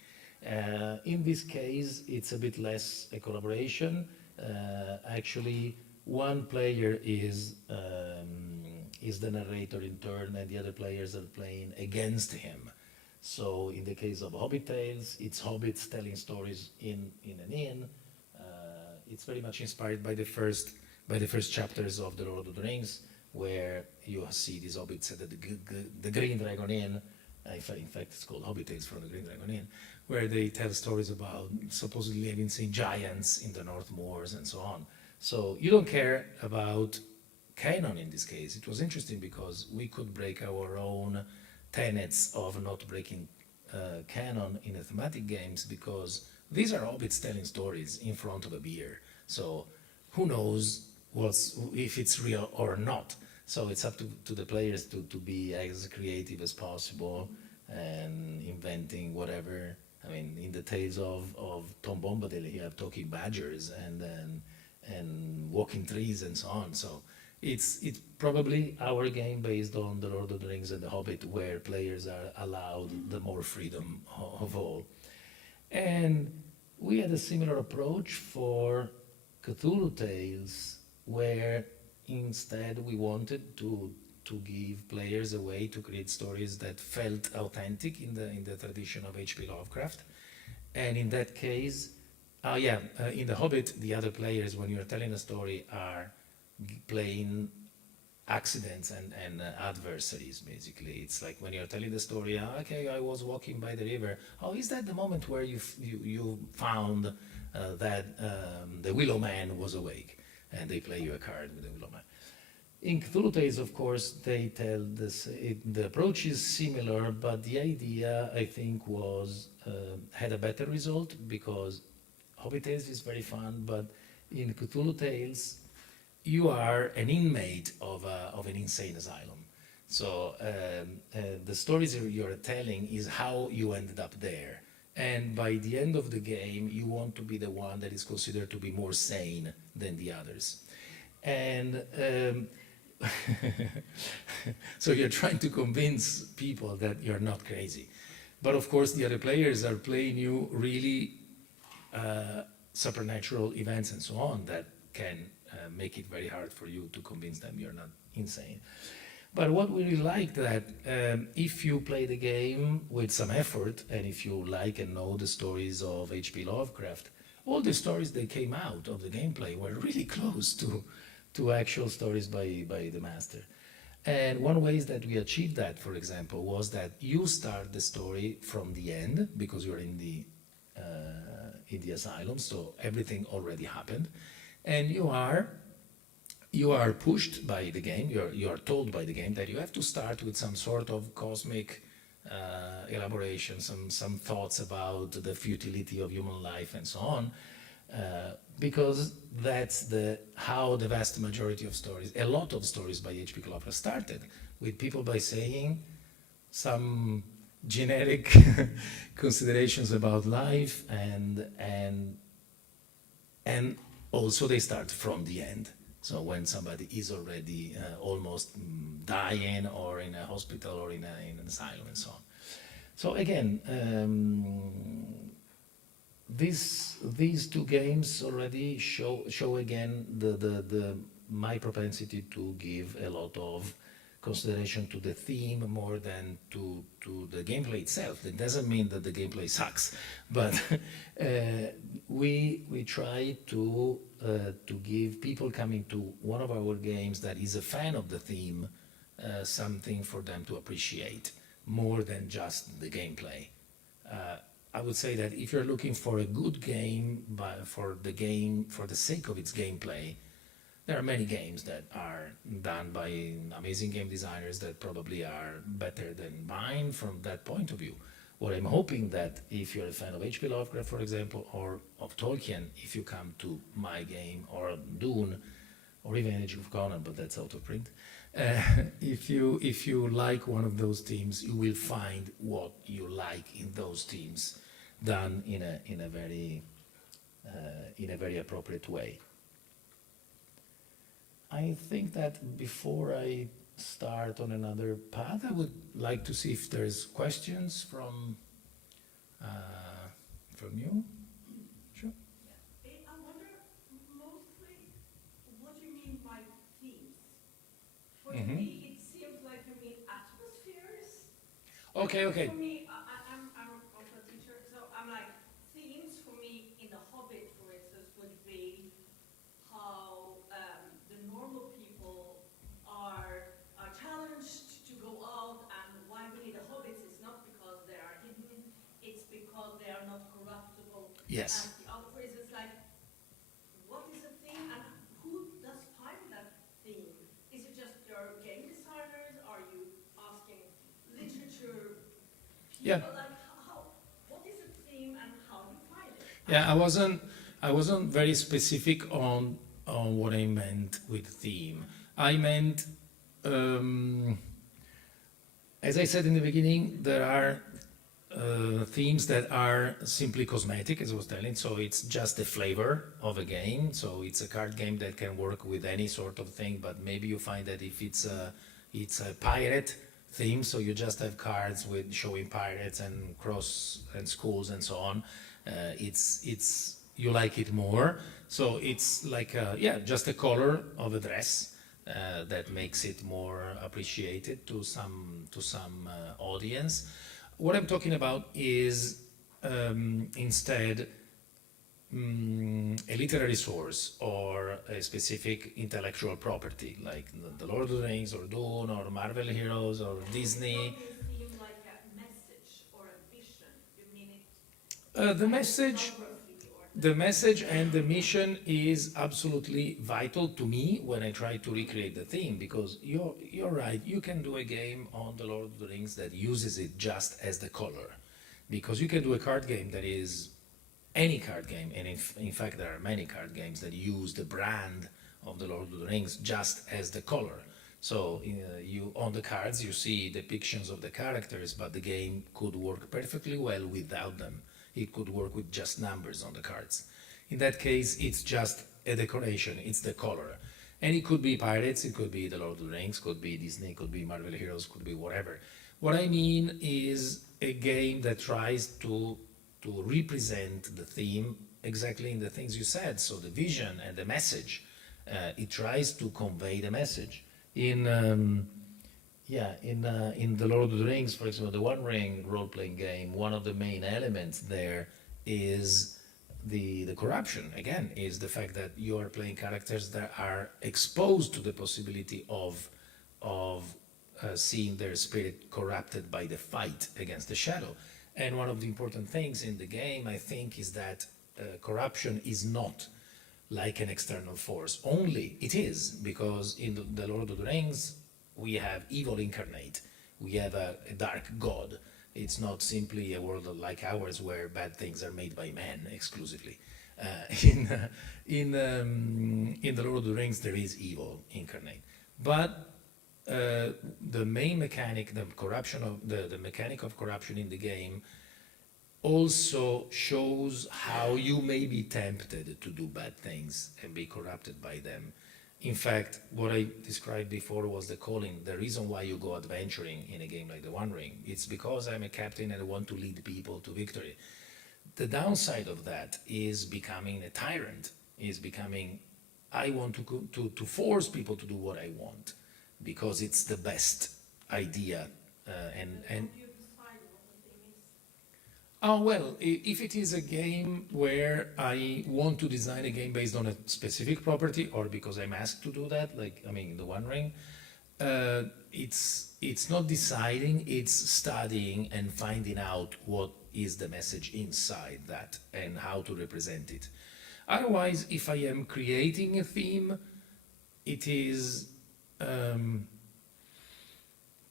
In this case, it's a bit less a collaboration. Actually, one player is the narrator in turn, and the other players are playing against him. So in the case of Hobbit Tales, it's hobbits telling stories in an inn. It's very much inspired by the first chapters of The Lord of the Rings, where you see these hobbits at the Green Dragon Inn. In fact, it's called Hobbit Tales from the Green Dragon Inn, where they tell stories about supposedly having seen giants in the North Moors and so on. So you don't care about canon in this case. It was interesting because we could break our own tenets of not breaking canon in the thematic games, because these are hobbits telling stories in front of a beer. So who knows if it's real or not. So it's up to the players to be as creative as possible and inventing whatever. I mean, in the tales of Tom Bombadil, you have talking badgers and walking trees and so on. So it's probably our game based on The Lord of the Rings and The Hobbit, where players are allowed the more freedom of all. And we had a similar approach for Cthulhu Tales, where instead we wanted to give players a way to create stories that felt authentic in the tradition of H.P. Lovecraft. And in that case, in The Hobbit, the other players, when you're telling a story, are playing accidents and adversaries, basically. It's like when you're telling the story, okay, I was walking by the river. Oh, is that the moment where you found that the Willow Man was awake? And they play you a card with the Willow Man. In Cthulhu Tales, of course, they tell this. The approach is similar, but the idea, I think, had a better result, because Hobbit Tales is very fun, but in Cthulhu Tales, you are an inmate of an insane asylum. So the stories you're telling is how you ended up there. And by the end of the game, you want to be the one that is considered to be more sane than the others. And so you're trying to convince people that you're not crazy. But of course, the other players are playing you really supernatural events and so on that can make it very hard for you to convince them you're not insane. But what we really like that if you play the game with some effort, and if you like and know the stories of H.P. Lovecraft, all the stories that came out of the gameplay were really close to actual stories by the master. And one ways that we achieved that, for example, was that you start the story from the end because you're in the asylum, so everything already happened, and you are pushed by the game. You are told by the game that you have to start with some sort of cosmic elaboration, some thoughts about the futility of human life and so on, because that's how the vast majority of stories, a lot of stories by H.P. Lovecraft started, with people by saying some generic considerations about life, and also they start from the end. So when somebody is already almost dying, or in a hospital, or in an asylum, and so on. So again, these two games already show again my propensity to give a lot of consideration to the theme more than to the gameplay itself. It doesn't mean that the gameplay sucks, but we try to give people coming to one of our games that is a fan of the theme something for them to appreciate more than just the gameplay. I would say that if you're looking for a good game, for the sake of its gameplay, there are many games that are done by amazing game designers that probably are better than mine from that point of view. What I'm hoping that if you're a fan of H.P. Lovecraft, for example, or of Tolkien, if you come to my game, or Dune, or even Age of Conan, but that's out of print, if you like one of those themes, you will find what you like in those themes done in a very appropriate way. I think that before I start on another path, I would like to see if there's questions from you. Sure. Yeah. I wonder mostly what you mean by themes. For me, it seems like you mean atmospheres. Okay. For me, I'm also a teacher, so I'm like, themes for me in The Hobbit, for instance, would be how the normal people are challenged to go out, and why we need the hobbits is not because they are hidden, it's because they are not corruptible. Yes. As the outfit is like, what is a theme, and who does find that theme? Is it just your game designers? Are you asking literature people? Yeah. Like, what is a theme, and how do you find it? Yeah, I wasn't very specific on what I meant with theme. I meant, as I said in the beginning, there are themes that are simply cosmetic, as I was telling. So it's just the flavor of a game. So it's a card game that can work with any sort of thing. But maybe you find that if it's a pirate theme, so you just have cards with showing pirates and cross and skulls and so on. It's you like it more. So it's like just a color of a dress that makes it more appreciated to some audience. What I'm talking about is instead a literary source or a specific intellectual property, like the Lord of the Rings or Dune or Marvel Heroes or Disney. You theme like a message or a vision. You mean it? The message. The message and the mission is absolutely vital to me when I try to recreate the theme, because you're right, you can do a game on the Lord of the Rings that uses it just as the color, because you can do a card game that is any card game, and in fact there are many card games that use the brand of the Lord of the Rings just as the color. So you on the cards you see depictions of the characters, but the game could work perfectly well without them. It could work with just numbers on the cards. In that case, it's just a decoration, it's the color. And it could be pirates, it could be the Lord of the Rings, could be Disney, could be Marvel Heroes, could be whatever. What I mean is a game that tries to represent the theme exactly in the things you said. So the vision and the message It tries to convey the message. In in the Lord of the Rings, for example, the One Ring role-playing game, one of the main elements there is the corruption. Again, is the fact that you are playing characters that are exposed to the possibility of seeing their spirit corrupted by the fight against the shadow. And one of the important things in the game, I think, is that corruption is not like an external force. Only it is, because in the Lord of the Rings, we have evil incarnate. We have a dark god. It's not simply a world like ours where bad things are made by men exclusively. Uh, in in the Lord of the Rings, there is evil incarnate, but the main mechanic, the corruption of the mechanic of corruption in the game also shows how you may be tempted to do bad things and be corrupted by them. In fact, what I described before was the calling. The reason why you go adventuring in a game like the One Ring, it's because I'm a captain and I want to lead people to victory. The downside of that is becoming a tyrant, is becoming, I want to force people to do what I want because it's the best idea. And How do you decide what the thing is? Oh, well, if it is a game where I want to design a game based on a specific property or because I'm asked to do that, like, I mean, the One Ring, it's not deciding, it's studying and finding out what is the message inside that and how to represent it. Otherwise, if I am creating a theme, it is,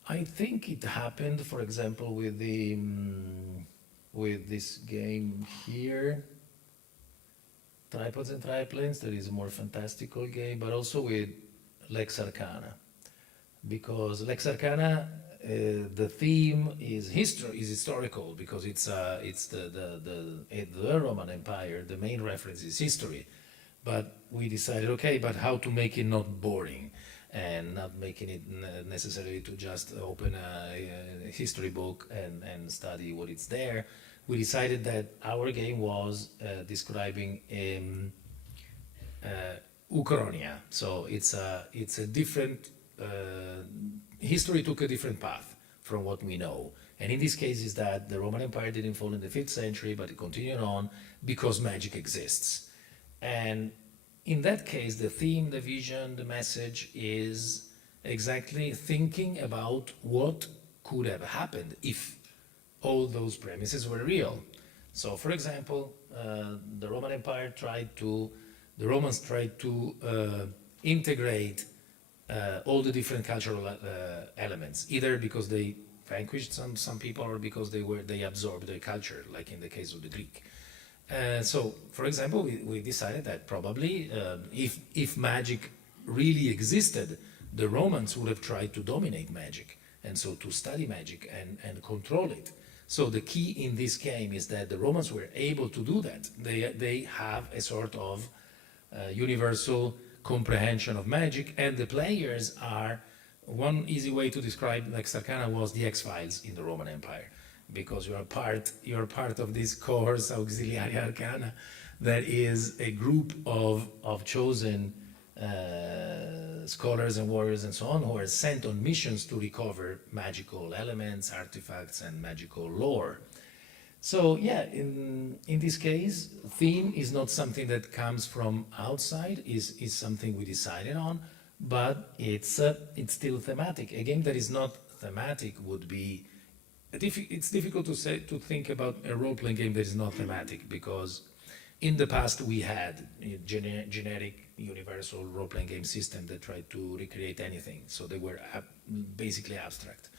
I think it happened, for example, with this game here, Tripods and Triplanes, that is a more fantastical game, but also with Lex Arcana. Because Lex Arcana, the theme is historical, because it's the Roman Empire. The main reference is history, but we decided, okay, but how to make it not boring, and not making it necessarily to just open a history book and study what it's there. We decided that our game was describing Uchronia. So it's a different history took a different path from what we know. And in this case is that the Roman Empire didn't fall in the 5th century, but it continued on because magic exists. And in that case, the theme, the vision, the message is exactly thinking about what could have happened if all those premises were real. So, for example, the Roman Empire the Romans tried to integrate all the different cultural elements, either because they vanquished some people or because they absorbed their culture, like in the case of the Greek. So, for example, we decided that probably if magic really existed, the Romans would have tried to dominate magic, and so to study magic and control it. So the key in this game is that the Romans were able to do that. They have a sort of universal comprehension of magic, and the players are, one easy way to describe Lex Arcana was the X-Files in the Roman Empire, because you're part of this course Auxiliary Arcana that is a group of chosen scholars and warriors and so on who are sent on missions to recover magical elements, artifacts, and magical lore. So yeah, in this case, theme is not something that comes from outside, is something we decided on, but it's still thematic. A game that is not thematic would be it's difficult to think about a role-playing game that is not thematic, because in the past we had a generic universal role-playing game system that tried to recreate anything, so they were basically abstract.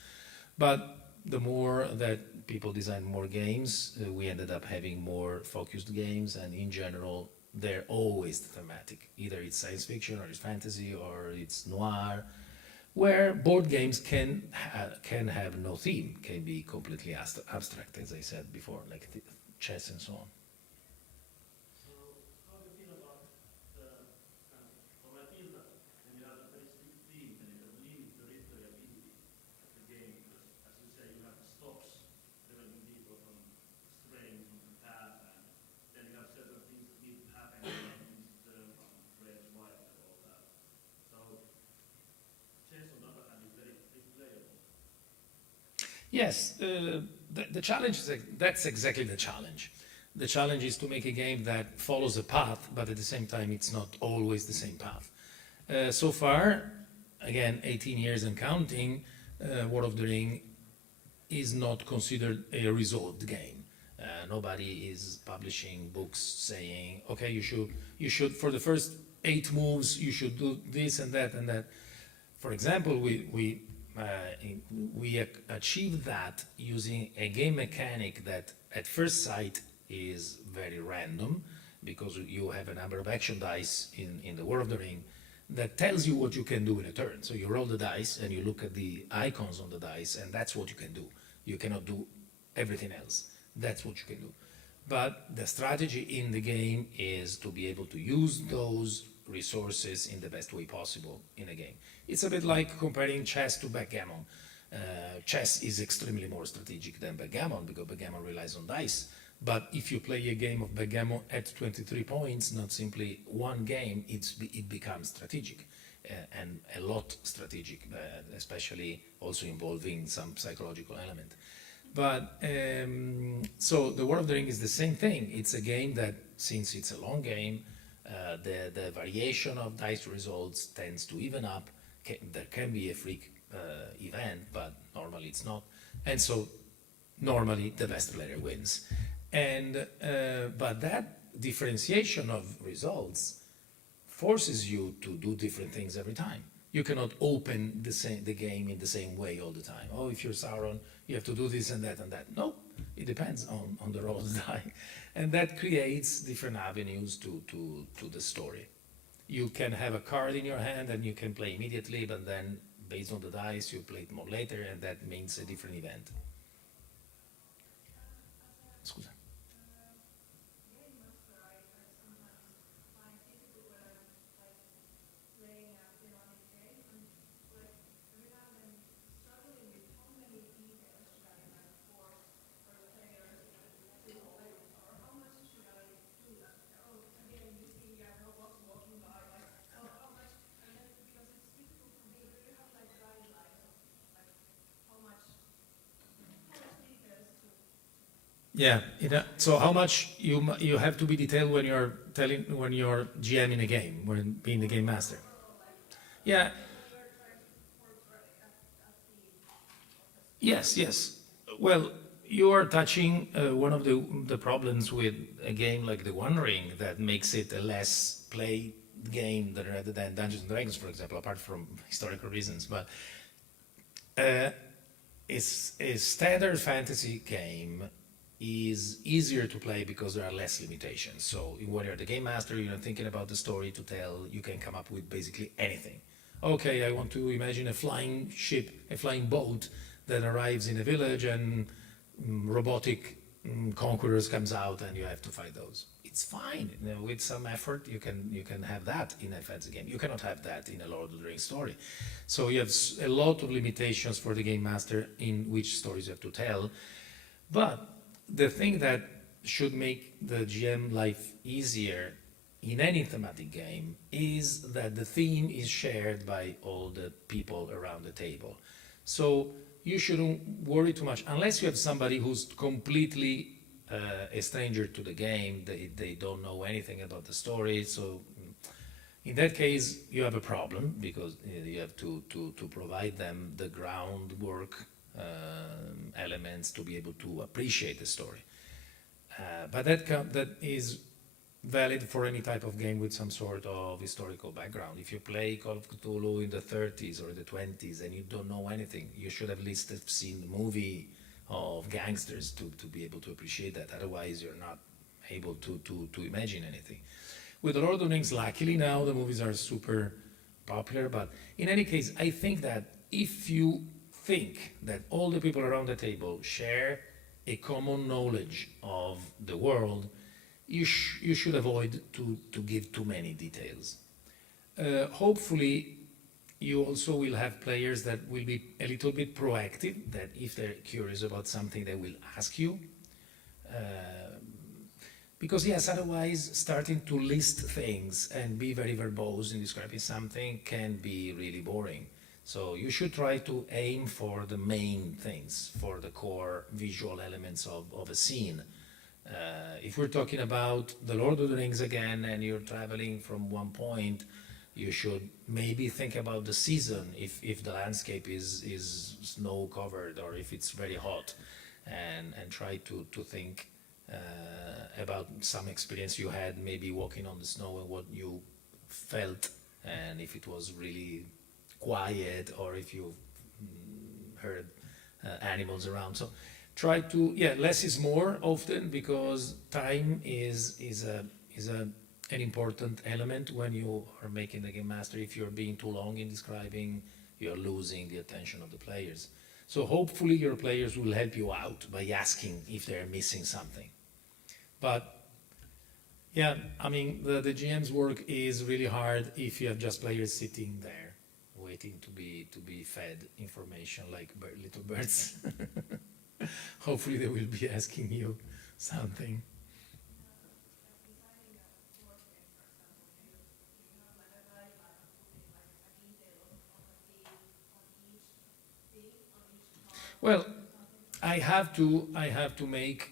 But the more that people design more games, we ended up having more focused games, and in general, they're always thematic. Either it's science fiction, or it's fantasy, or it's noir, where board games can have no theme, can be completely abstract, as I said before, like chess and so on. So, how do you feel about the kind of, or I feel that when you have a very strict theme, then you have limit the replayability of the game, because as you say, you have stops preventing people from straying from the path, and then you have certain things that need to happen, you need to turn from red to white and all Yes, the challenge is that's exactly the challenge. The challenge is to make a game that follows a path, but at the same time, it's not always the same path. So far, again, 18 years and counting, World of the Ring is not considered a resolved game. Nobody is publishing books saying, okay, you should for the first 8 moves, you should do this and that and that. For example, we achieved that using a game mechanic that at first sight is very random because you have a number of action dice in the World of the Ring that tells you what you can do in a turn. So you roll the dice and you look at the icons on the dice and that's what you can do. You cannot do everything else. That's what you can do. But the strategy in the game is to be able to use those resources in the best way possible in a game. It's a bit like comparing chess to backgammon. Chess is extremely more strategic than backgammon because backgammon relies on dice. But if you play a game of backgammon at 23 points, not simply one game, it becomes strategic and a lot strategic, especially also involving some psychological element. But so the World of the Ring is the same thing. It's a game that, since it's a long game, the variation of dice results tends to even up. There can be a freak event, but normally it's not. And so normally the best player wins. And but that differentiation of results forces you to do different things every time. You cannot open the game in the same way all the time. Oh, if you're Sauron, you have to do this and that and that. No, it depends on the roll of the die. And that creates different avenues to the story. You can have a card in your hand and you can play immediately, but then based on the dice, you play it more later, and that means a different event. Scusa. Yeah. So how much you have to be detailed when you're GM in a game, when being the game master? Yeah. Yes. Yes. Well, you are touching one of the problems with a game like the One Ring that makes it a less played game rather than Dungeons and Dragons, for example, apart from historical reasons. But it's a standard fantasy game is easier to play because there are less limitations. So when you're the game master, you're not thinking about the story to tell, you can come up with basically anything. Okay, I want to imagine a flying ship, a flying boat that arrives in a village and robotic conquerors comes out and you have to fight those. It's fine. With some effort, you can have that in a fantasy game. You cannot have that in a Lord of the Rings story. So you have a lot of limitations for the game master in which stories you have to tell. But the thing that should make the GM life easier in any thematic game is that the theme is shared by all the people around the table. So you shouldn't worry too much unless you have somebody who's completely a stranger to the game. They don't know anything about the story. So in that case, you have a problem because you have to provide them the groundwork elements to be able to appreciate the story. But that is valid for any type of game with some sort of historical background. If you play Call of Cthulhu in the 30s or the 20s and you don't know anything, you should at least have seen the movie of gangsters to be able to appreciate that. Otherwise, you're not able to imagine anything. With Lord of the Rings, luckily now the movies are super popular. But in any case, I think that if you think that all the people around the table share a common knowledge of the world, you should avoid to give too many details. Hopefully, you also will have players that will be a little bit proactive, that if they're curious about something, they will ask you. Because yes, otherwise starting to list things and be very verbose in describing something can be really boring. So you should try to aim for the main things, for the core visual elements of a scene. If we're talking about the Lord of the Rings again, and you're traveling from one point, you should maybe think about the season, if the landscape is snow covered or if it's very hot, and try to think about some experience you had, maybe walking on the snow and what you felt, and if it was really quiet or if you heard animals around. So try to, yeah, less is more often, because time is an important element when you are making the game master. If you're being too long in describing, you're losing the attention of the players. So hopefully your players will help you out by asking if they're missing something. But yeah, I mean, the GM's work is really hard if you have just players sitting there waiting to be fed information like little birds. Hopefully they will be asking you something. Well, I have to make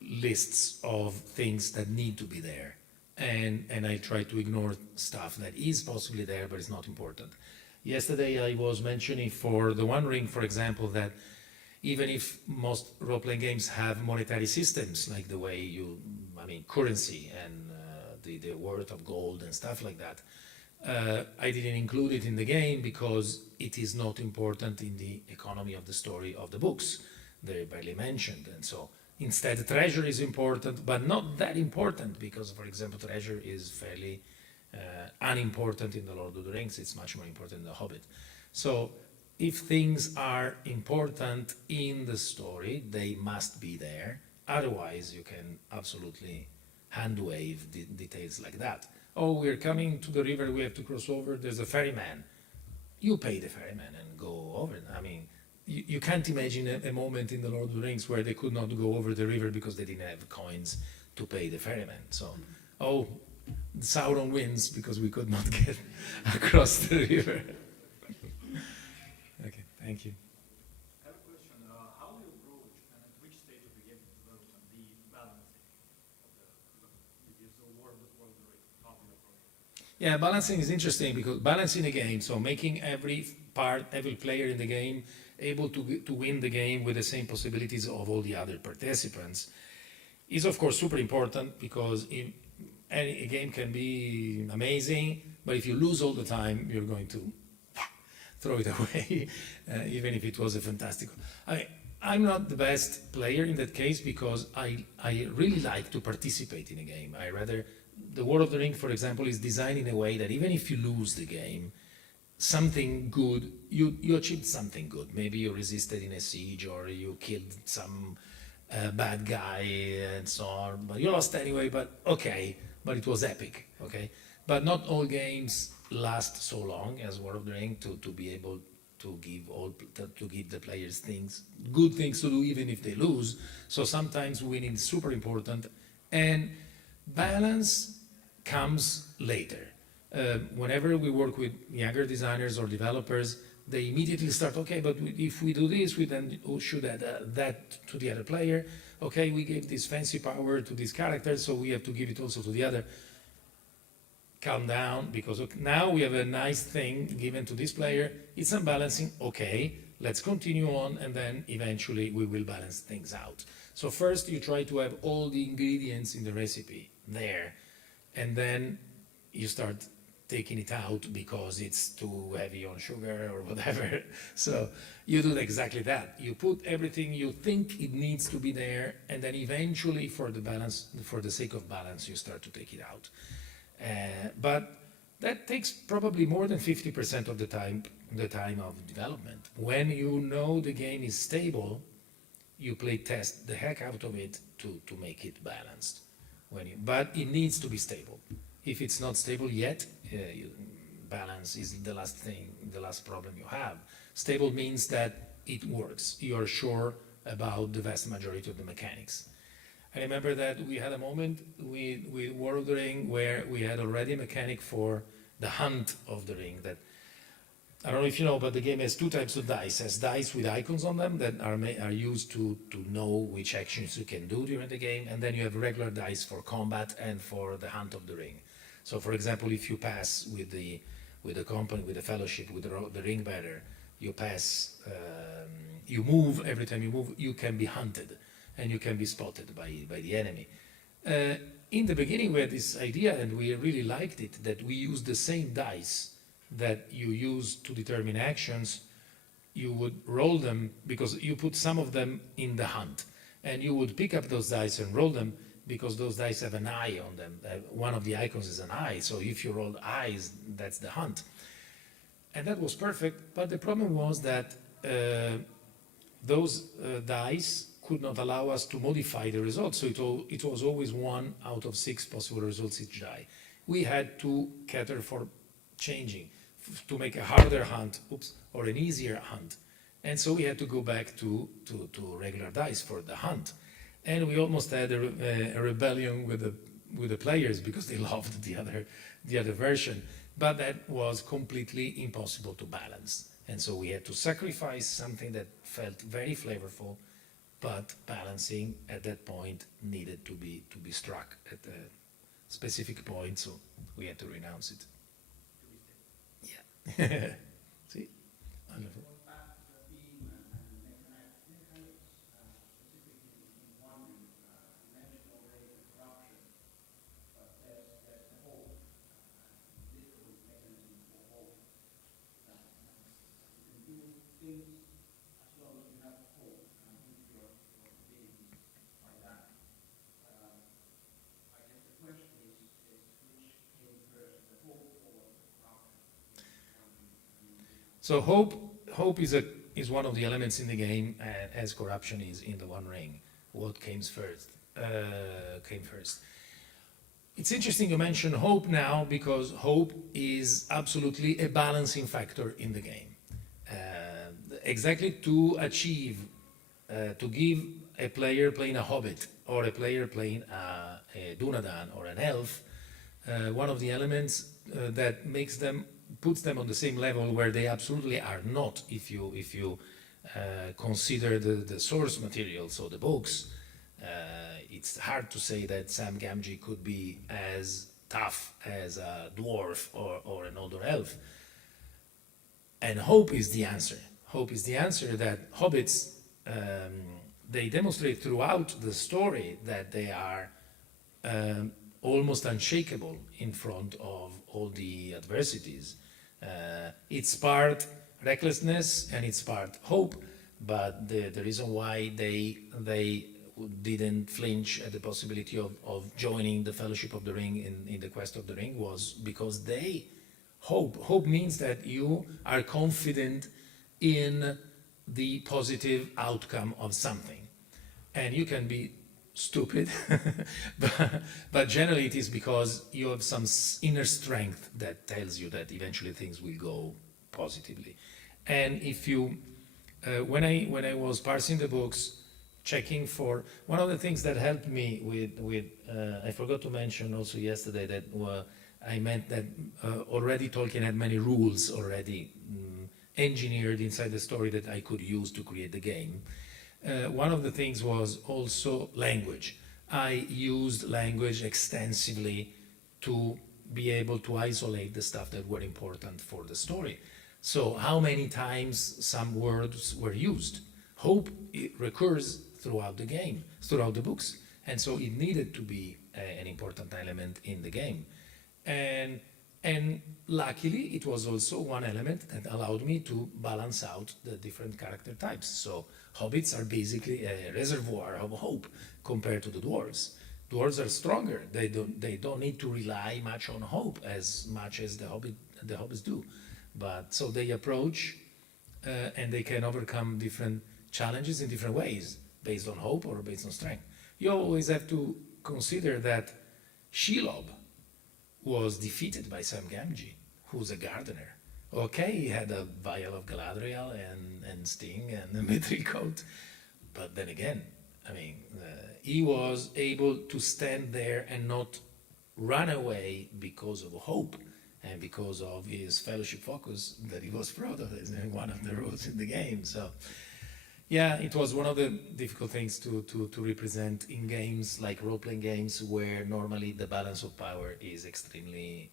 lists of things that need to be there, and I try to ignore stuff that is possibly there but is not important. Yesterday I was mentioning for the One Ring, for example, that even if most role-playing games have monetary systems, like the way currency and the worth of gold and stuff like that, I didn't include it in the game because it is not important in the economy of the story of the books. They're barely mentioned, and so instead treasure is important, but not that important, because, for example, treasure is fairly unimportant in the Lord of the Rings. It's much more important in the Hobbit. So if things are important in the story, they must be there. Otherwise, you can absolutely hand wave details like that. Oh, we're coming to the river, we have to cross over, there's a ferryman. You pay the ferryman and go over. I mean, you can't imagine a moment in the Lord of the Rings where they could not go over the river because they didn't have coins to pay the ferryman. So, oh, Sauron wins because we could not get across the river. Okay, thank you. I have a question. How do you approach and at which stage of the game development the balancing of it is a war with World of the Rings? How do you approach it? Yeah, balancing is interesting because balancing a game, so making every player in the game able to win the game with the same possibilities of all the other participants, is of course super important, because a game can be amazing, but if you lose all the time, you're going to throw it away, even if it was a fantastic. I'm not the best player in that case because I really like to participate in a game. The War of the Ring, for example, is designed in a way that even if you lose the game, something good, you achieved something good. Maybe you resisted in a siege, or you killed some bad guy and so on, but you lost anyway, but okay, but it was epic, okay? But not all games last so long as War of the Ring to be able to give the players good things to do even if they lose. So sometimes winning is super important, and balance comes later. Whenever we work with younger designers or developers, they immediately start, okay, but if we do this, we then should add that to the other player. Okay, we gave this fancy power to this character, so we have to give it also to the other. Calm down, because now we have a nice thing given to this player. It's unbalancing, okay, let's continue on, and then eventually we will balance things out. So first you try to have all the ingredients in the recipe there, and then you start taking it out because it's too heavy on sugar or whatever. So you do exactly that. You put everything you think it needs to be there, and then eventually for the sake of balance, you start to take it out. But that takes probably more than 50% of the time of development. When you know the game is stable, you play test the heck out of it to make it balanced. But it needs to be stable. If it's not stable yet, balance is the last problem you have. Stable means that it works. You're sure about the vast majority of the mechanics. I remember that we had a moment with War of the Ring where we had already a mechanic for the hunt of the ring that I don't know if you know, but the game has two types of dice. It has dice with icons on them that are used to know which actions you can do during the game, and then you have regular dice for combat and for the hunt of the ring. So, for example, if you pass with the company, with the fellowship, with the ring bearer, you pass, you move. Every time you move, you can be hunted, and you can be spotted by the enemy. In the beginning, we had this idea, and we really liked it, that we use the same dice that you use to determine actions. You would roll them because you put some of them in the hunt, and you would pick up those dice and roll them because those dice have an eye on them. One of the icons is an eye, so if you roll eyes, that's the hunt. And that was perfect, but the problem was that those dice could not allow us to modify the results, so it was always 1 out of 6 possible results each die. We had to cater for changing, to make a harder hunt, or an easier hunt. And so we had to go back to regular dice for the hunt. And we almost had a rebellion with the players because they loved the other version. But that was completely impossible to balance. And so we had to sacrifice something that felt very flavorful, but balancing at that point needed to be struck at a specific point, so we had to renounce it. Yeah. See? Wonderful. So hope is one of the elements in the game, as corruption is in the One Ring. What came first? It's interesting you mention hope now, because hope is absolutely a balancing factor in the game. Exactly to achieve, to give a player playing a hobbit or a player playing a Dunadan or an elf, one of the elements that puts them on the same level where they absolutely are not, if you consider the source material, so the books. It's hard to say that Sam Gamgee could be as tough as a dwarf or an older elf. And hope is the answer. Hope is the answer that hobbits, they demonstrate throughout the story that they are almost unshakable in front of all the adversities. It's part recklessness and it's part hope, but the reason why they didn't flinch at the possibility of joining the Fellowship of the Ring in the Quest of the Ring was because they hope. Hope means that you are confident in the positive outcome of something. And you can be stupid, but generally it is because you have some inner strength that tells you that eventually things will go positively. And if you, when I was parsing the books, checking for, one of the things that helped me with I forgot to mention also yesterday that I meant that already Tolkien had many rules already engineered inside the story that I could use to create the game. One of the things was also language. I used language extensively to be able to isolate the stuff that were important for the story. So how many times some words were used? Hope, it recurs throughout the game, throughout the books. And so it needed to be an important element in the game. And luckily, it was also one element that allowed me to balance out the different character types. So hobbits are basically a reservoir of hope compared to the dwarves. Dwarves are stronger. They don't need to rely much on hope as much as the hobbits do. But so they approach and they can overcome different challenges in different ways, based on hope or based on strength. You always have to consider that Shelob was defeated by Sam Gamgee, who's a gardener. Okay, he had a vial of Galadriel and Sting and a mithril coat, but then again, I mean, he was able to stand there and not run away because of hope. and because of his fellowship focus, that he was Frodo. That's one of the rules in the game. So, yeah, it was one of the difficult things to represent in games like role-playing games, where normally the balance of power is extremely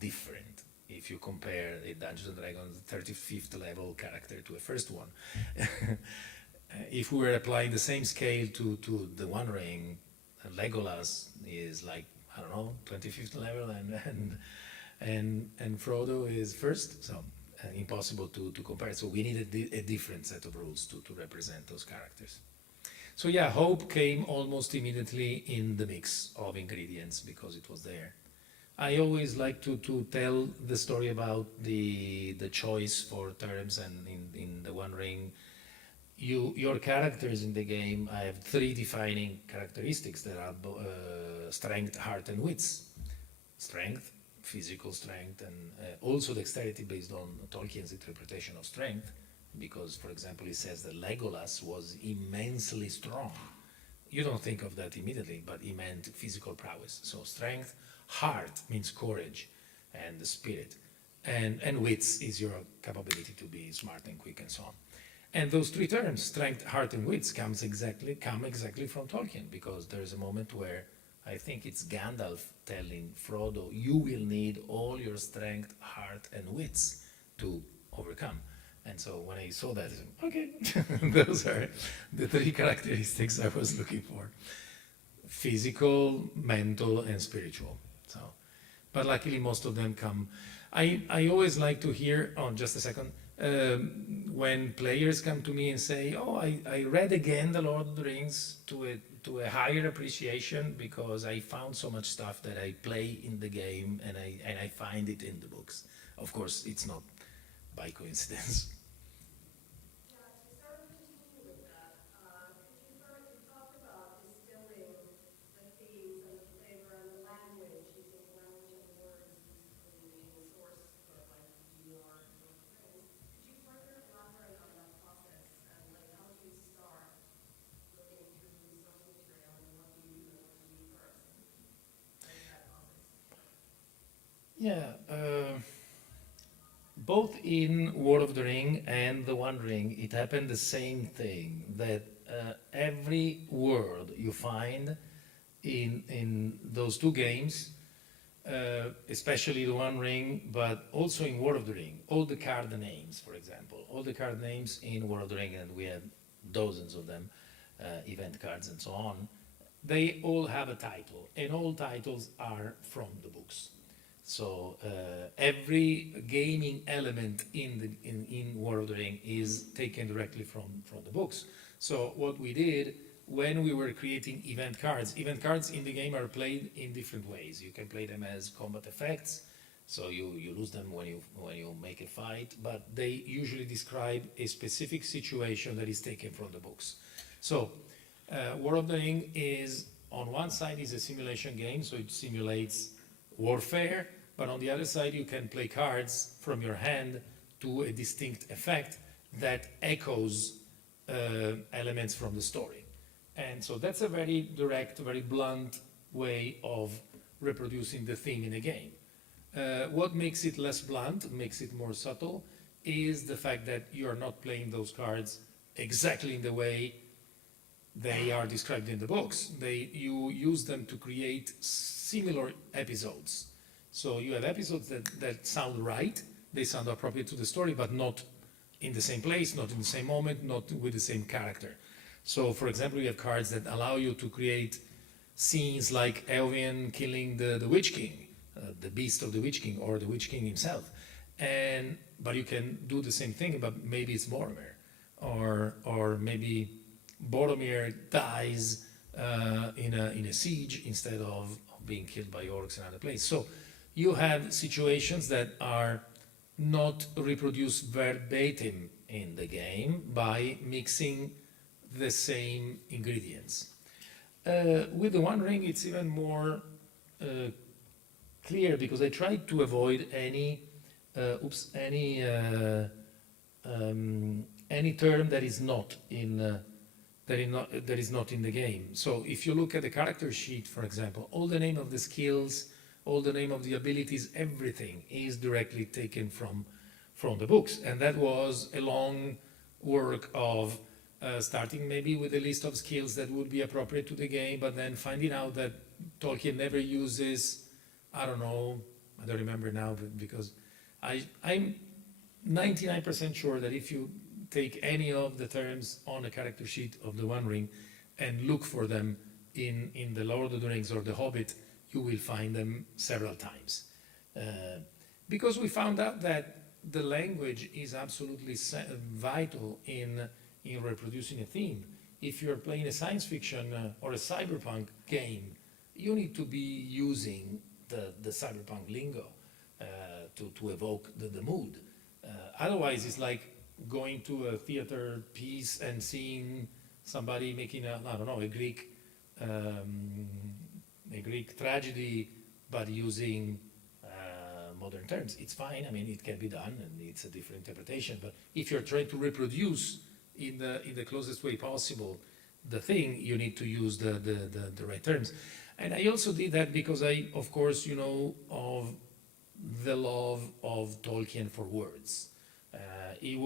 different. If you compare a Dungeons and Dragons 35th level character to a first one, if we were applying the same scale to the One Ring, Legolas is like, I don't know, 25th level, and Frodo is first, so impossible to compare. So we needed a different set of rules to represent those characters. So yeah, hope came almost immediately in the mix of ingredients because it was there. I always like to tell the story about the choice for terms, and in the One Ring, your characters in the game, I have 3 defining characteristics that are strength, heart, and wits. Strength, physical strength, and also dexterity based on Tolkien's interpretation of strength, because, for example, he says that Legolas was immensely strong. You don't think of that immediately, but he meant physical prowess. So strength, heart means courage and the spirit, and wits is your capability to be smart and quick and so on. And those 3 terms, strength, heart, and wits, come exactly from Tolkien, because there's a moment where I think it's Gandalf telling Frodo, you will need all your strength, heart, and wits to overcome. And so when I saw that, I said, okay, those are the 3 characteristics I was looking for. Physical, mental, and spiritual. So, but luckily most of them come. I always like to hear, just a second, when players come to me and say, oh, I read again The Lord of the Rings to a higher appreciation because I found so much stuff that I play in the game and I find it in the books. Of course, it's not by coincidence. Yeah, to sort of continue with that, you talked about distilling the themes and the flavor and the language, using the language and the words used in the source, sort of like your things. Could you further elaborate on that process and like how do you start looking through the source material and what do you do and what do you do first? What is that process? Yeah, both in War of the Ring and the One Ring, it happened the same thing, that every word you find in those 2 games, especially the One Ring, but also in War of the Ring, all the card names, for example, all the card names in War of the Ring, and we have dozens of them, event cards and so on, they all have a title, and all titles are from the books. So every gaming element in War of the Ring is taken directly from the books. So what we did when we were creating event cards in the game are played in different ways. You can play them as combat effects, so you lose them when you make a fight, but they usually describe a specific situation that is taken from the books. So War of the Ring is, on one side, is a simulation game, so it simulates warfare, but on the other side you can play cards from your hand to a distinct effect that echoes elements from the story. And so that's a very direct, very blunt way of reproducing the theme in a game. What makes it less blunt, makes it more subtle, is the fact that you are not playing those cards exactly in the way they are described in the books. You use them to create similar episodes. So you have episodes that sound right, they sound appropriate to the story, but not in the same place, not in the same moment, not with the same character. So, for example, you have cards that allow you to create scenes like Eowyn killing the Witch King, the beast of the Witch King, or the Witch King himself. But you can do the same thing, but maybe it's Boromir, or maybe Boromir dies in a siege instead of being killed by orcs in another place. So you have situations that are not reproduced verbatim in the game by mixing the same ingredients. With the One Ring, it's even more clear because I tried to avoid any term that is not in that is not in the game. So if you look at the character sheet, for example, all the name of the skills, all the name of the abilities, everything is directly taken from the books. And that was a long work of starting maybe with a list of skills that would be appropriate to the game, but then finding out that Tolkien never uses, I don't know, I don't remember now, but because I'm 99% sure that if you take any of the terms on a character sheet of the One Ring and look for them in the Lord of the Rings or the Hobbit, you will find them several times. Because we found out that the language is absolutely vital in reproducing a theme. If you're playing a science fiction or a cyberpunk game, you need to be using the cyberpunk lingo to evoke the mood. Otherwise, it's like going to a theater piece and seeing somebody making I don't know, a Greek tragedy, but using modern terms. It's fine. I mean, it can be done, and it's a different interpretation. But if you're trying to reproduce in the closest way possible the thing, you need to use the right terms. And I also did that because I, of course, of the love of Tolkien for words. He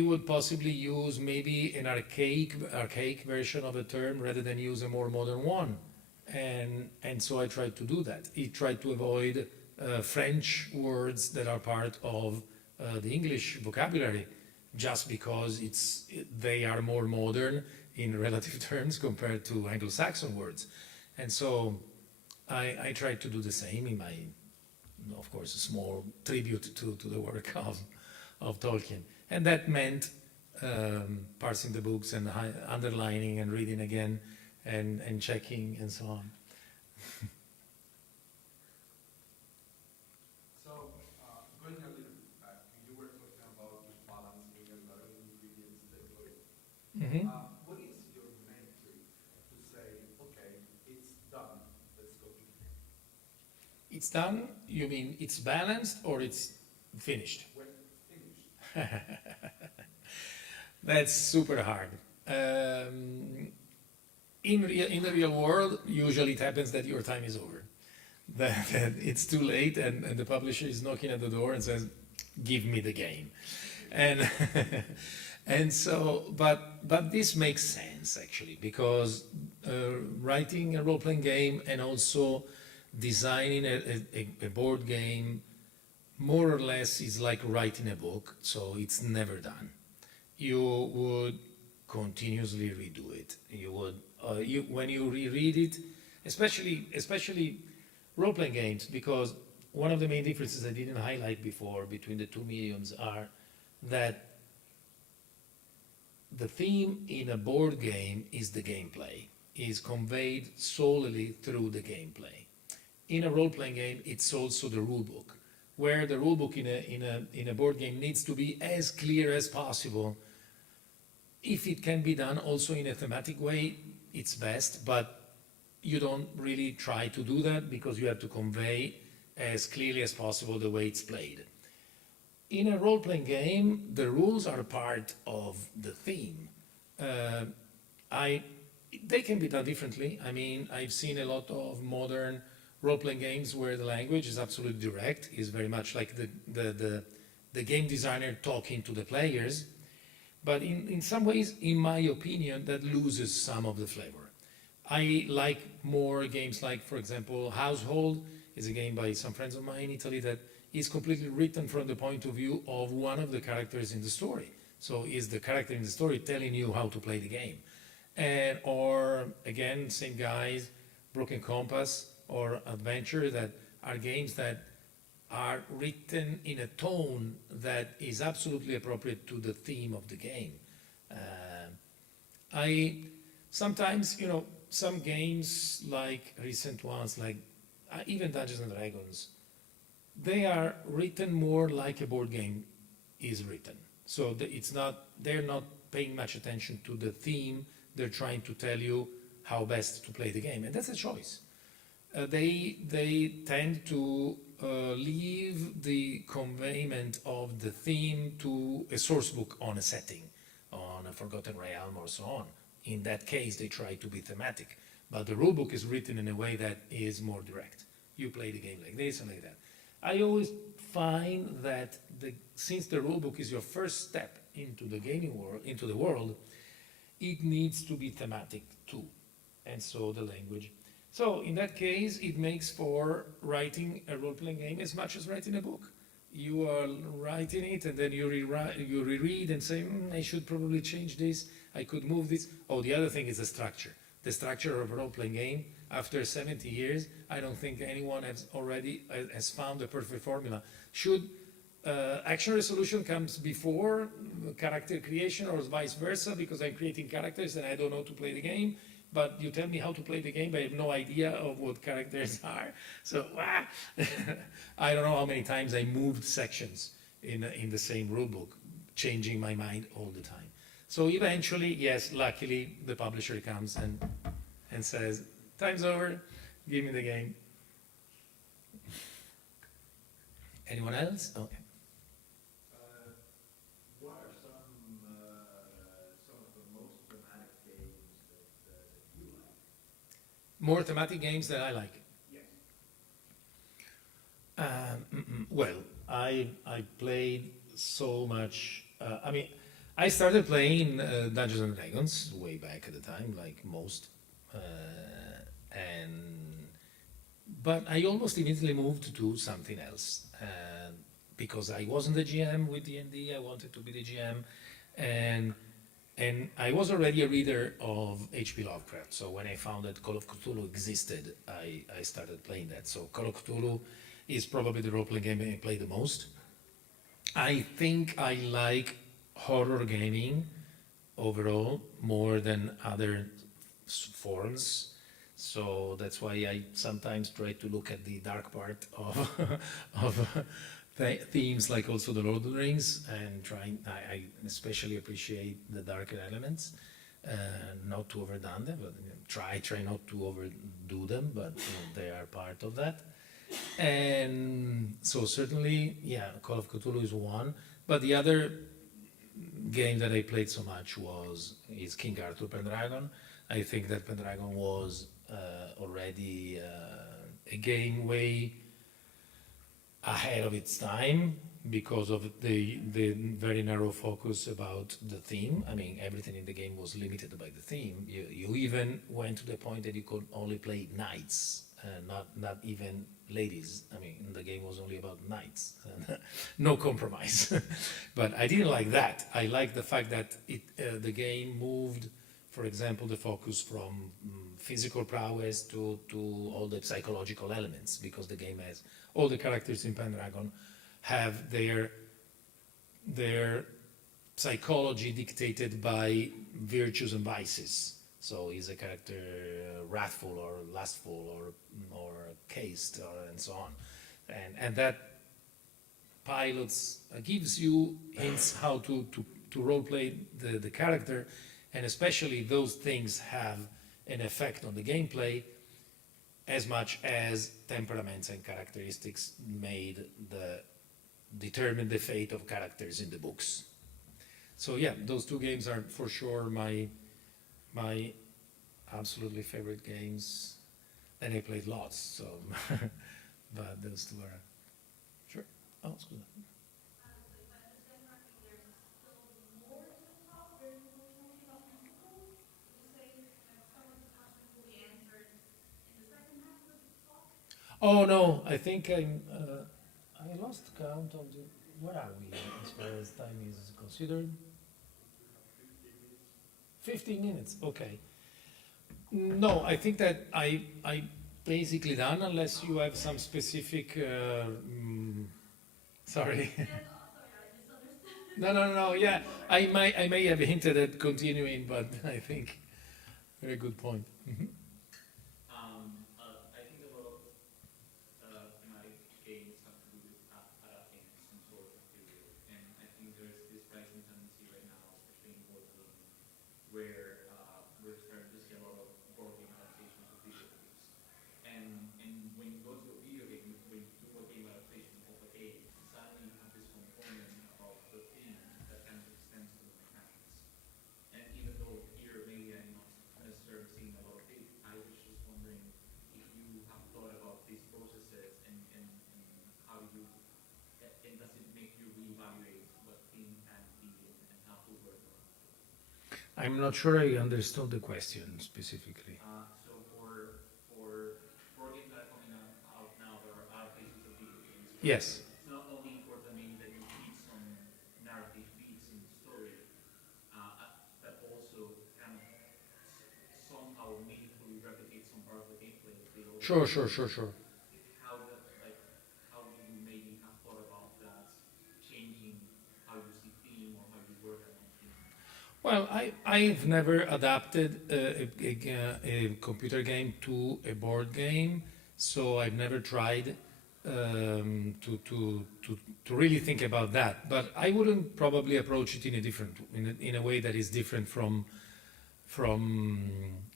would possibly use maybe an archaic version of a term rather than use a more modern one. And so I tried to do that. He tried to avoid French words that are part of the English vocabulary, just because they are more modern in relative terms compared to Anglo-Saxon words. And so I tried to do the same in my, of course, a small tribute to the work of Tolkien. And that meant parsing the books and underlining and reading again and checking and so on. So, going a little bit back, you were talking about balancing and other ingredients that go in. What is your metric to say, okay, it's done, let's go to the game? It's done? You mean it's balanced or it's finished? When finished. That's super hard. In the real world, usually it happens that your time is over. That it's too late and the publisher is knocking at the door and says, give me the game. And and so, but this makes sense actually, because writing a role-playing game and also designing a board game more or less is like writing a book, so it's never done. You would continuously redo it. You would when you reread it, especially role-playing games, because one of the main differences I didn't highlight before between the two mediums are that the theme in a board game is the gameplay, is conveyed solely through the gameplay. In a role-playing game, it's also the rule book, where the rule book in a board game needs to be as clear as possible. If it can be done also in a thematic way, it's best, but you don't really try to do that because you have to convey as clearly as possible the way it's played. In a role-playing game, the rules are part of the theme. They can be done differently. I mean, I've seen a lot of modern role-playing games where the language is absolutely direct, is very much like the game designer talking to the players. But in some ways, in my opinion, that loses some of the flavor. I like more games like, for example, Household is a game by some friends of mine in Italy that is completely written from the point of view of one of the characters in the story. So is the character in the story telling you how to play the game? Or again, same guys, Broken Compass or Adventure, that are games that are written in a tone that is absolutely appropriate to the theme of the game. I sometimes, some games like recent ones, like even Dungeons and Dragons, they are written more like a board game is written. So they're not paying much attention to the theme. They're trying to tell you how best to play the game, and that's a choice. They tend to leave the conveyment of the theme to a source book on a setting, on a Forgotten Realm or so on. In that case, they try to be thematic. but the rule book is written in a way that is more direct. You play the game like this and like that. I always find that since the rule book is your first step into the gaming world, into the world, it needs to be thematic too, and so the language. So in that case, it makes for writing a role-playing game as much as writing a book. You are writing it, and then you reread and say, I should probably change this. I could move this. Oh, the other thing is the structure. The structure of a role-playing game. After 70 years, I don't think anyone has found the perfect formula. Should action resolution comes before character creation, or vice versa, because I'm creating characters and I don't know to play the game, but you tell me how to play the game, but I have no idea of what characters are. So I don't know how many times I moved sections in the same rulebook, changing my mind all the time. So eventually, yes, luckily, the publisher comes and says, time's over, give me the game. Anyone else? Okay. What are some of the most thematic games that you like? More thematic games that I like. Yes. Well, I played so much. I started playing Dungeons and Dragons way back at the time, like most, but I almost immediately moved to something else because I wasn't the GM with D&D. I wanted to be the GM, and I was already a reader of H.P. Lovecraft. So when I found that Call of Cthulhu existed, I started playing that. So Call of Cthulhu is probably the role-playing game I play the most. I think I like horror gaming overall more than other forms. So that's why I sometimes try to look at the dark part of themes like also the Lord of the Rings, and I especially appreciate the darker elements, not to overdone them, but try not to overdo them, but they are part of that. And so certainly, yeah, Call of Cthulhu is one, but the other game that I played so much is King Arthur Pendragon. I think that Pendragon was already a game way ahead of its time because of the very narrow focus about the theme. I mean, everything in the game was limited by the theme. You even went to the point that you could only play knights, not even ladies. I mean, the game was only about knights, no compromise. But I didn't like that. I liked the fact that the game moved, for example, the focus from physical prowess to all the psychological elements, because the game has all the characters in Pendragon have their psychology dictated by virtues and vices. So is a character wrathful or lustful or caste and so on, and that pilots gives you hints how to role play the character, and especially those things have an effect on the gameplay as much as temperaments and characteristics determine the fate of characters in the books. So yeah, those two games are for sure my absolutely favorite games, and I played lots, so but those two are sure. Oh, it's good. Oh no, I think I lost count of where are we as far as time is considered? 15 minutes, okay. No, I think that I basically done, unless you have some specific, sorry. No, yeah, I may have hinted at continuing, but I think, very good point. Mhm. I think a lot of thematic games have to do with adapting some sort of material, and I think there's this rising tendency right now, especially in world development, where we're starting to see a lot of board game adaptations of video games. And when you go to a video game, when you do a game adaptation of a game, suddenly you have this component of the theme that kind of extends to the mechanics. And even though here maybe I'm not necessarily seeing a lot of it, I'm not sure I understood the question specifically. So for board games that are coming out now, there are adaptations of video games. Yes. It's not only important maybe that you keep some narrative beats in the story, but also kind of somehow meaningfully replicate some part of the gameplay that they already. Sure, sure, sure, sure. How that, like, how do you maybe have thought about that changing how you see theme or how you work around theme? Well, I've never adapted a computer game to a board game, so I've never tried to really think about that. But I wouldn't probably approach it in a different, in a way that is different from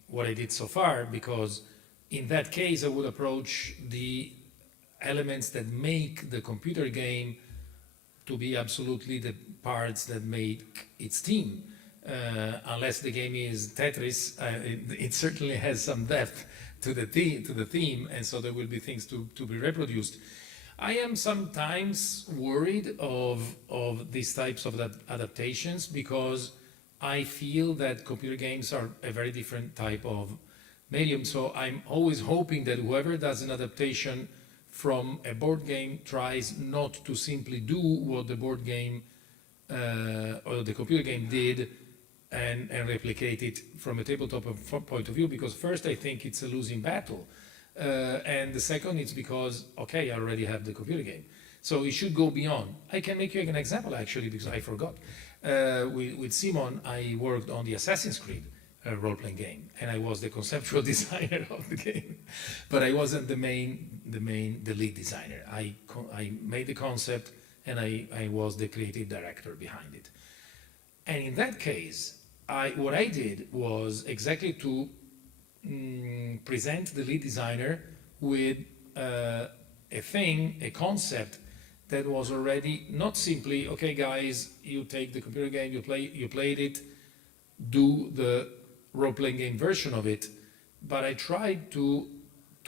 what I did so far, because in that case I would approach the elements that make the computer game to be absolutely the parts that make its theme. Unless the game is Tetris, it certainly has some depth to the theme, and so there will be things to be reproduced. I am sometimes worried of these types of adaptations because I feel that computer games are a very different type of medium. So I'm always hoping that whoever does an adaptation from a board game tries not to simply do what the board game or the computer game did and replicate it from a tabletop point of view, because first I think it's a losing battle, and the second it's because, okay, I already have the computer game, so it should go beyond. I can make you an example actually, because I forgot. With Simon, I worked on the Assassin's Creed role-playing game, and I was the conceptual designer of the game, but I wasn't the lead designer. I made the concept, and I was the creative director behind it. And in that case, what I did was exactly to present the lead designer with a concept that was already not simply, okay, guys, you take the computer game, you played it, do the role-playing game version of it, but I tried to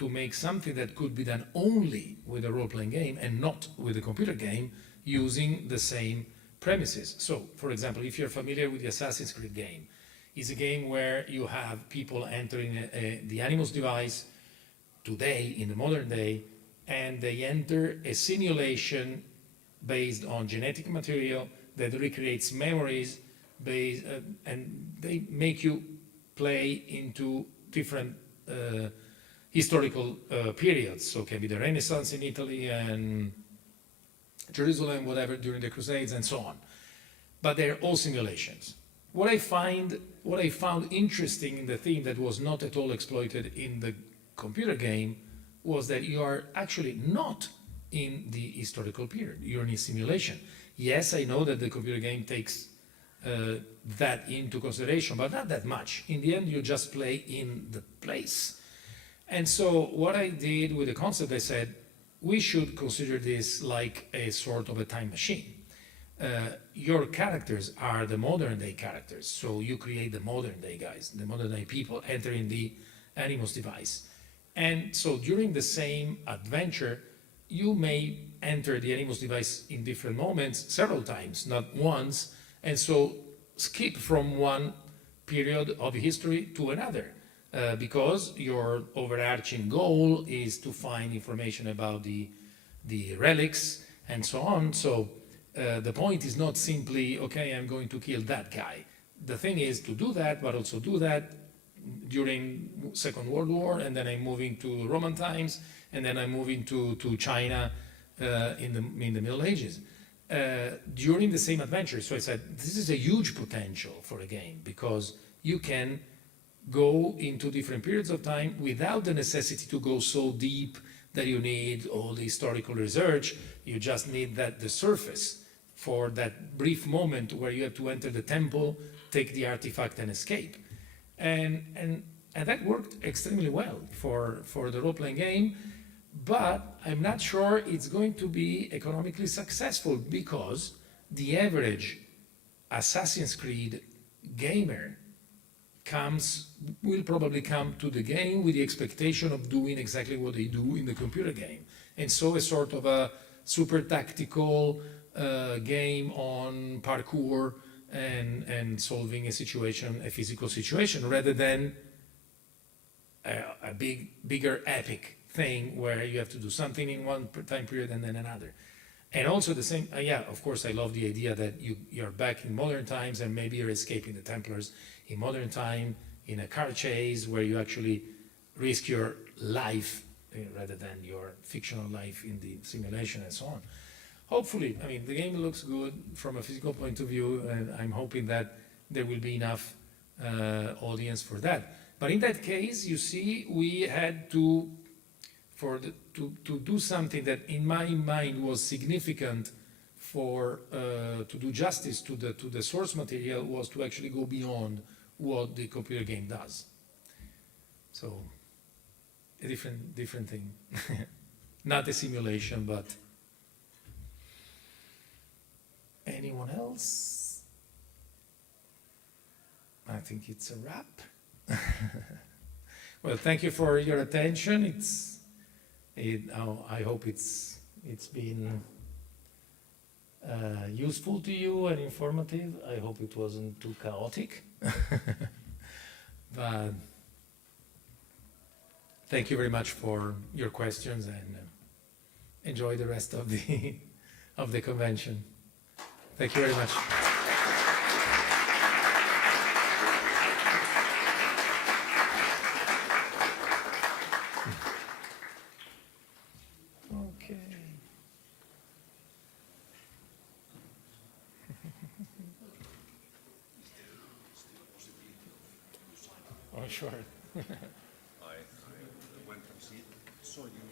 make something that could be done only with a role-playing game and not with a computer game, using the same premises. So, for example, if you're familiar with the Assassin's Creed game, it's a game where you have people entering the Animus device today, in the modern day, and they enter a simulation based on genetic material that recreates memories, and they make you play into different historical periods. So it can be the Renaissance in Italy and Jerusalem, whatever, during the Crusades and so on. But they're all simulations. What I found interesting in the theme that was not at all exploited in the computer game was that you are actually not in the historical period. You're in a simulation. Yes, I know that the computer game takes that into consideration, but not that much. In the end, you just play in the place. And so what I did with the concept, I said, we should consider this like a sort of a time machine. Your characters are the modern day characters, so you create the modern day guys, the modern day people entering the Animus device. And so during the same adventure, you may enter the Animus device in different moments, several times, not once, and so skip from one period of history to another. Because your overarching goal is to find information about the relics and so on. So the point is not simply, okay, I'm going to kill that guy. The thing is to do that, but also do that during Second World War, and then I'm moving to Roman times, and then I'm moving to China in the Middle Ages. During the same adventure. So I said, this is a huge potential for a game, because you can go into different periods of time without the necessity to go so deep that you need all the historical research. You just need the surface for that brief moment where you have to enter the temple, take the artifact, and escape. And that worked extremely well for the role-playing game, but I'm not sure it's going to be economically successful, because the average Assassin's Creed gamer will probably come to the game with the expectation of doing exactly what they do in the computer game. And so a sort of a super tactical game on parkour and solving a situation, a physical situation, rather than a bigger epic thing where you have to do something in one time period and then another. And also the same, yeah, of course, I love the idea that you're back in modern times and maybe you're escaping the Templars in modern time in a car chase where you actually risk your life rather than your fictional life in the simulation and so on. Hopefully, I mean, the game looks good from a physical point of view, and I'm hoping that there will be enough audience for that. But in that case, you see, we had to do something that in my mind was significant for to do justice to the source material, was to actually go beyond what the computer game does. So a different thing. Not a simulation, but anyone else? I think it's a wrap. Well, thank you for your attention. I hope it's been useful to you and informative. I hope it wasn't too chaotic. But thank you very much for your questions, and enjoy the rest of the convention. Thank you very much. Okay. Oh, sure. I went and saw you